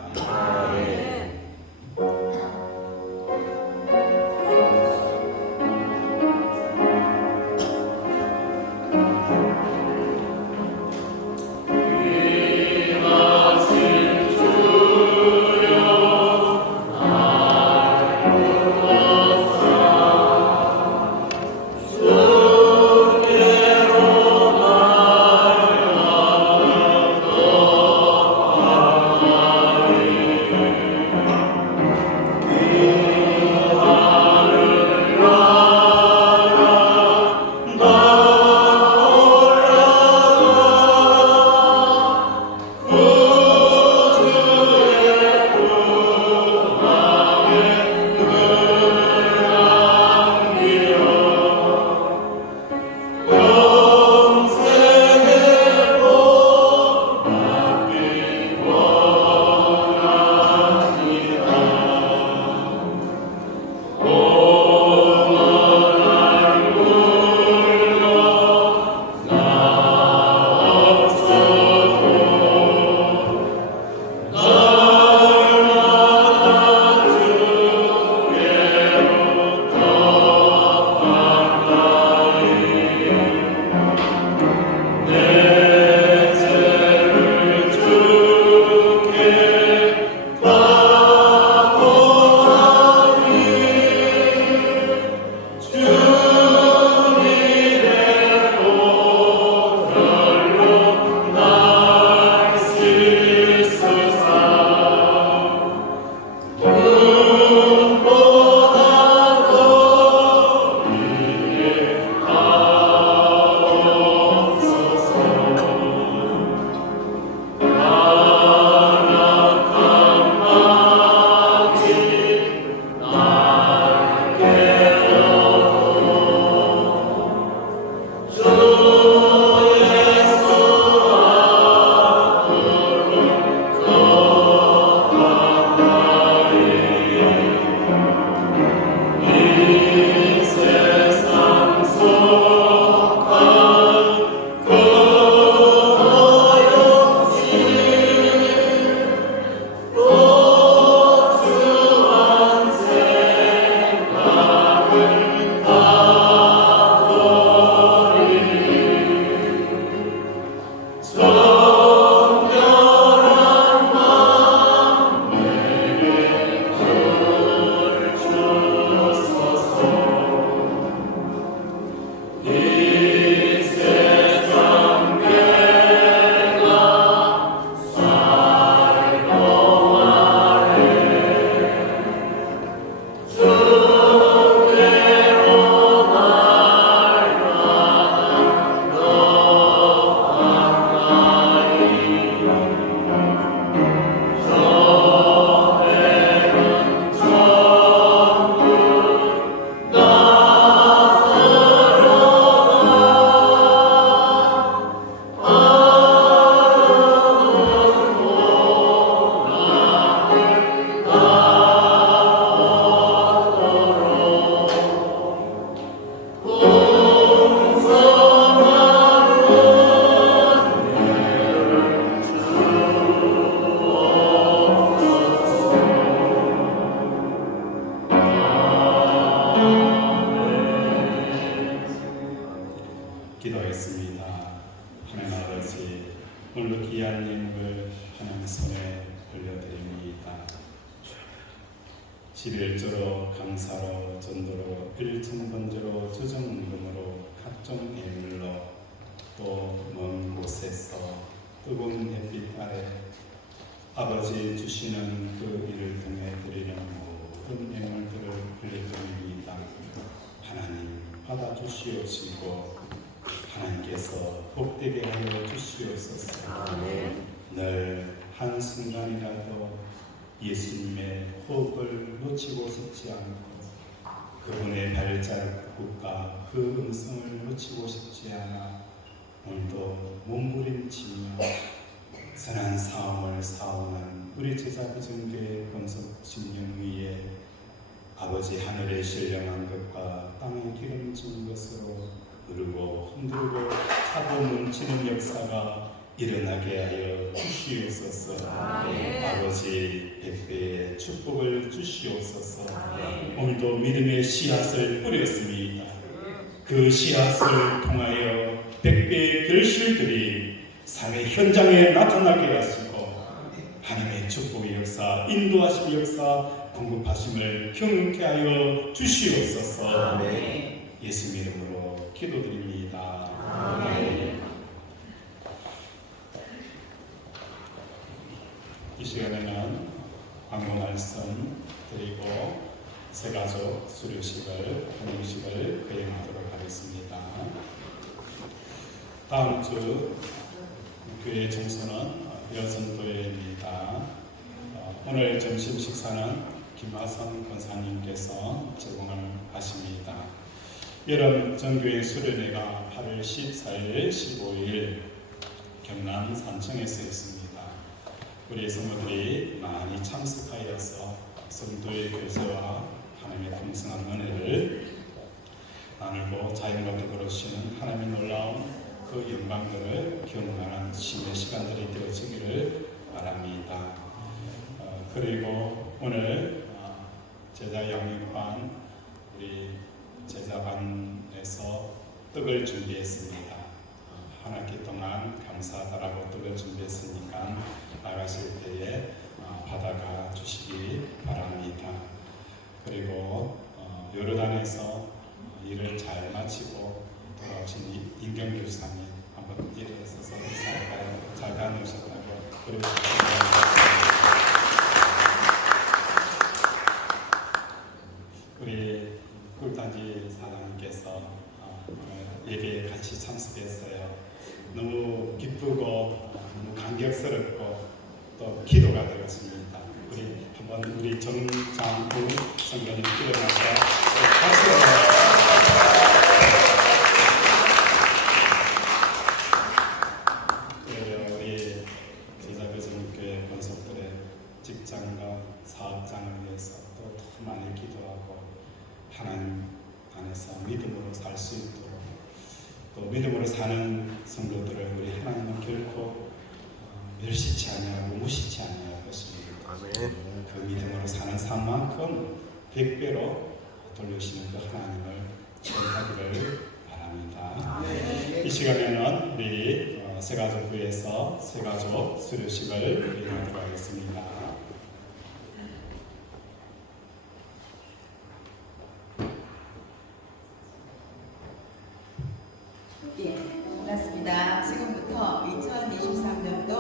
오늘 귀한 예물을 하나님 손에 올려드립니다. 11조로 감사로 전도로 일천번제로 주정금으로 각종 예물로 또 먼 곳에서 뜨거운 햇빛 아래 아버지 주시는 그 일을 통해 드리는 모든 예물들을 올려드립니다. 하나님 받아주시옵시고 하나님께서 복되게 하여 주시옵소서. 늘 한순간이라도 예수님의 호흡을 놓치고 싶지 않고 그분의 발자국과 그 음성을 놓치고 싶지 않아 오늘도 몸부림치며 선한 싸움을 싸우는 우리 제자 비전교회 권속 10년 위에 아버지 하늘에 신령한 것과 땅에 기름진 것으로 누르고 흔들고 차고 뭉치는 역사가 일어나게 하여 주시옵소서. 아버지 백배의 축복을 주시옵소서. 오늘도 믿음의 씨앗을 뿌렸습니다. 그 씨앗을 통하여 백배의 결실들이 사회 현장에 나타나게 하시고 하나님의 축복의 역사, 인도하심 역사, 공급하심을 경험케 하여 주시옵소서. 예수 이름으로 기도드립니다. 아멘. 이 시간에는 광고 말씀 드리고 새가족 수료식을 공유식을 거행하도록 하겠습니다. 다음 주 교회 정서는 여전도회입니다. 오늘 점심 식사는 김하선 권사님께서 제공을 하십니다. 여름 정교회 수련회가 8월 14일, 15일 경남 산청에서 있습니다. 우리 성도들이 많이 참석하여서 성도의 교제와 하나님의 풍성한 은혜를 나누고 자연과 더불어시는 하나님의 놀라운 그 영광들을 경험하는 신의 시간들이 되어지기를 바랍니다. 그리고 오늘 제자 양육반 우리 제자반에서 떡을 준비했습니다. 한 학기 동안 감사하다라고 떡을 준비했으니까 나가실 때에 받아가 주시기 바랍니다. 그리고 요르단에서 일을 잘 마치고 돌아오신 임경 교사님 한번 일어서서 잘 다녀오셨다고 그리고 우리 꿀단지 사장님께서 예배에 같이 참석했어요. 너무 기쁘고 너무 감격스럽고 또 기도가 되었습니다. 우리 한번 우리 정장구 성도님 일어나서 박수. 우리 제자교회교회 권속들의 직장과 사업장을 위해서 또 더 많이 기도하고 하나님 안에서 믿음으로 살 수 있도록 또 믿음으로 사는 성도들을 우리 하나님은 결코 멸시치 아니하고 무시치 아니할 것입니다. 그 믿음으로 사는 삶만큼 100배로 돌려주시는 그 하나님을 전하기를 바랍니다. 이 시간에는 우리 새가족부에서 새가족 수료식을 진행하도록 하겠습니다. 예, 반갑습니다. 지금부터 2023년도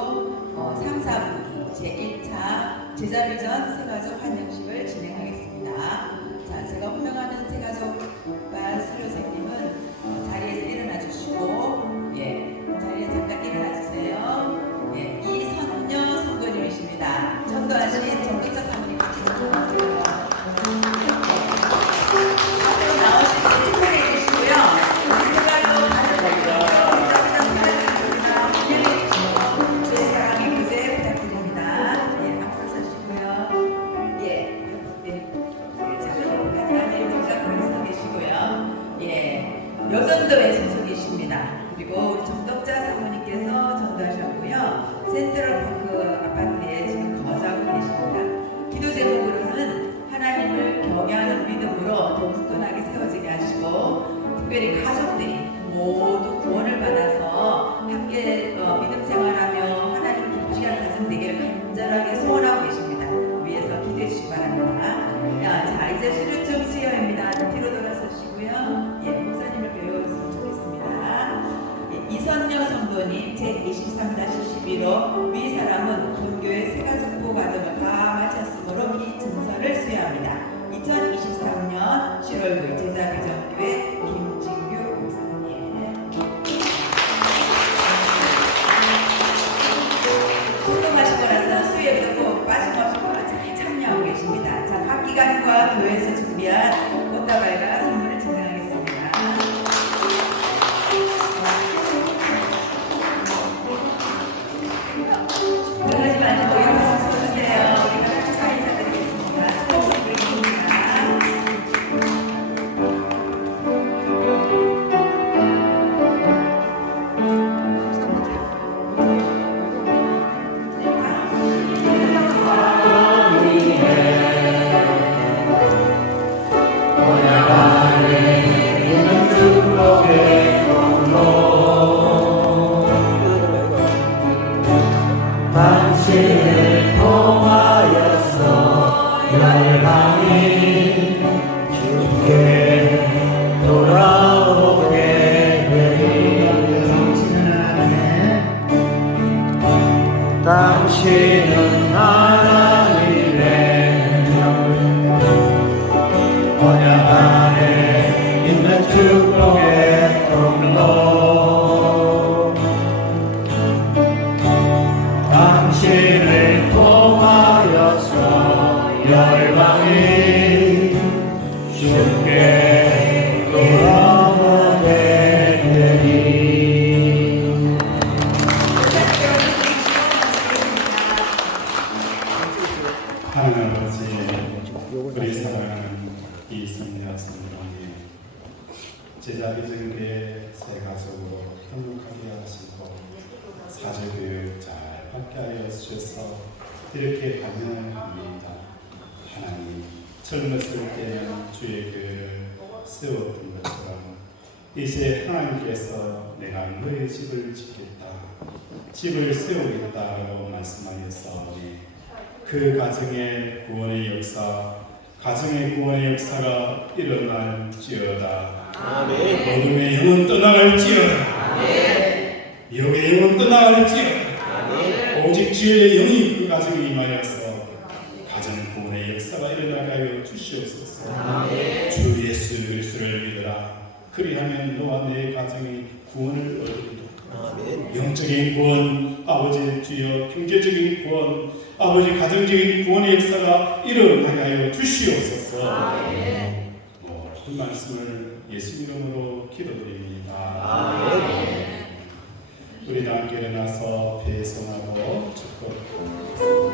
상사부 제1차 제자비전 새가족 환영식을 진행하겠습니다. 자, 제가 호명하는 새가족반 수료생님은 자리에서 일어나 주시고, 자리에 잠깐 일어나 주세요. 이선녀 선교님이십니다. 전도하신 전도자 사모님 박수 좀 주세요. 앞으로 나오신 친구에 계시고요. 저희 사랑의 교제 부탁드립니다. 앞으로 서주시고요. 사모님 가져가는 정장으로 서 계시고요. 여전도에 소속이십니다. 그리고 우리 정덕자 사모님께서 전도하셨고요. 센트럴파크 아파트에 지금 거주하고 계십니다. 기도 제목으로는 하나님을 경외하는 믿음으로 더 굳건하게 세워지게 하시고 특별히 가족들이 모두 구원을 받아서 함께 믿음 생활하며 제자비전교회 새 가족으로 등록하게 하시고 사제교육 잘 받게 하여 주셔서 이렇게 반응을 합니다. 하나님, 젊었을 때는 주의 교회를 세웠던 것처럼 이제 하나님께서 내가 너의 집을 짓겠다, 집을 세우겠다라고 말씀하셨사오니 그 가정의 구원의 역사, 가정의 구원의 역사가 일어날지어다. 어둠의 영은 떠나갈지어다. 미혹의 영은 떠나갈지어다. 오직 주의 영이 그 가정에 임하여서 가정 구원의 역사가 일어나게 하여 주시옵소서. 주 예수 그리스도를 믿으라. 그리하면 너와 내 가정이 구원을 얻으리라. 영적인 구원, 아버지 주여, 경제적인 구원, 아버지 가정적인 구원의 역사가 일어나게 하여 주시옵소서. 그 말씀을 예수 이름으로 기도드립니다. 우리 다 함께 일어나서 배송하고 축복하겠습니다.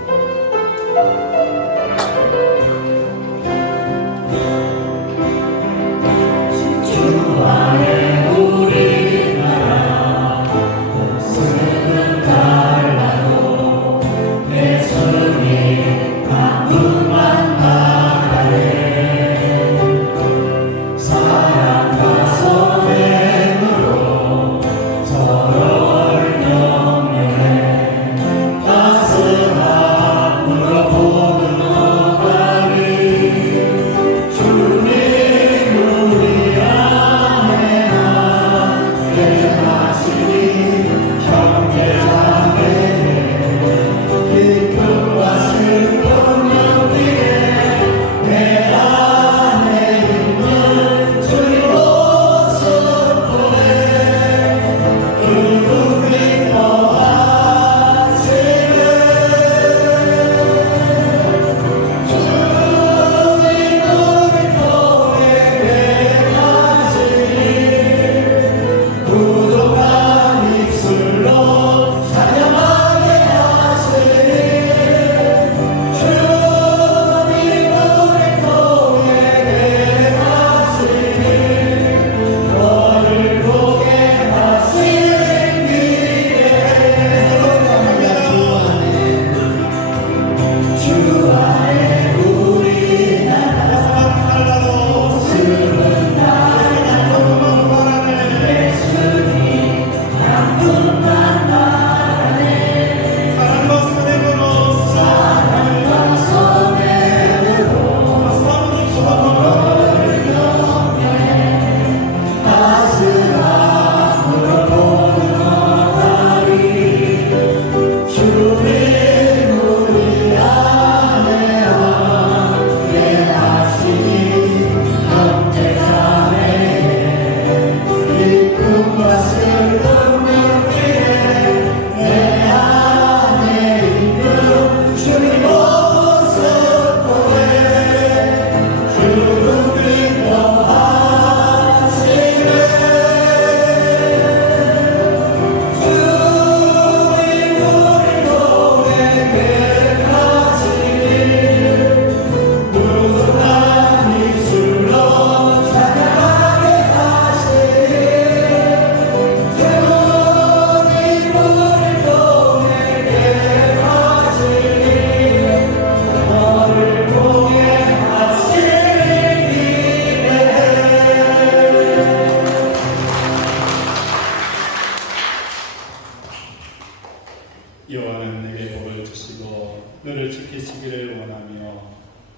여호와는 내게 복을 주시고 너를 지키시기를 원하며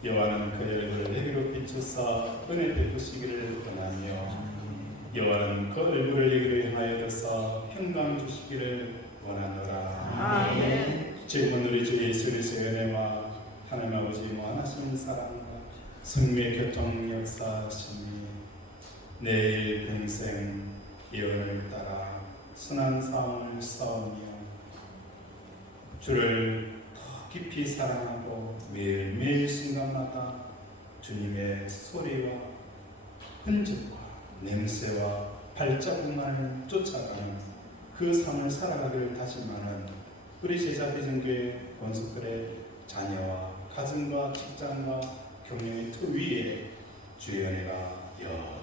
여호와는 그 얼굴을 내게로 비추사 은혜 베푸시기를 원하며 여호와는 그 얼굴을 내게로 향하여서 평강 주시기를 원하노라. 지금은 우리 주 예수 그리스도의 은혜와 하나님 아버지 무한하신 사랑과 성령의 교통 역사하심이 내일 평생 예언을 따라 순한 삶을 싸우며 주를 더 깊이 사랑하고 매일매일 순간마다 주님의 소리와 흔적과 냄새와 발자국만을 쫓아가는 그 삶을 살아가기를 다짐하는 우리 제자비전교회 권속들의 자녀와 가정과 직장과 경영의 틀 위에 주의 은혜가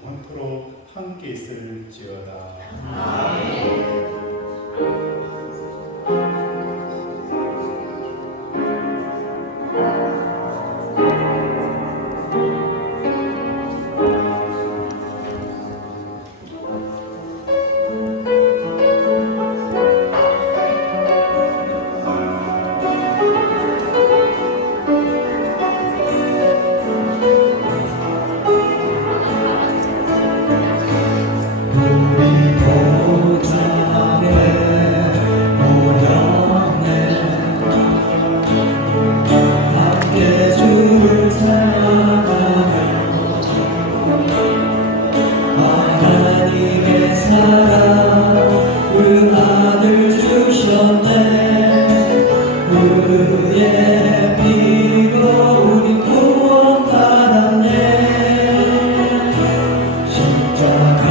영원토록 함께 함께 있을지어다. 하나님의 사랑 그 아들 주셨네. 그의 피로 우리 구원받았네. 십자가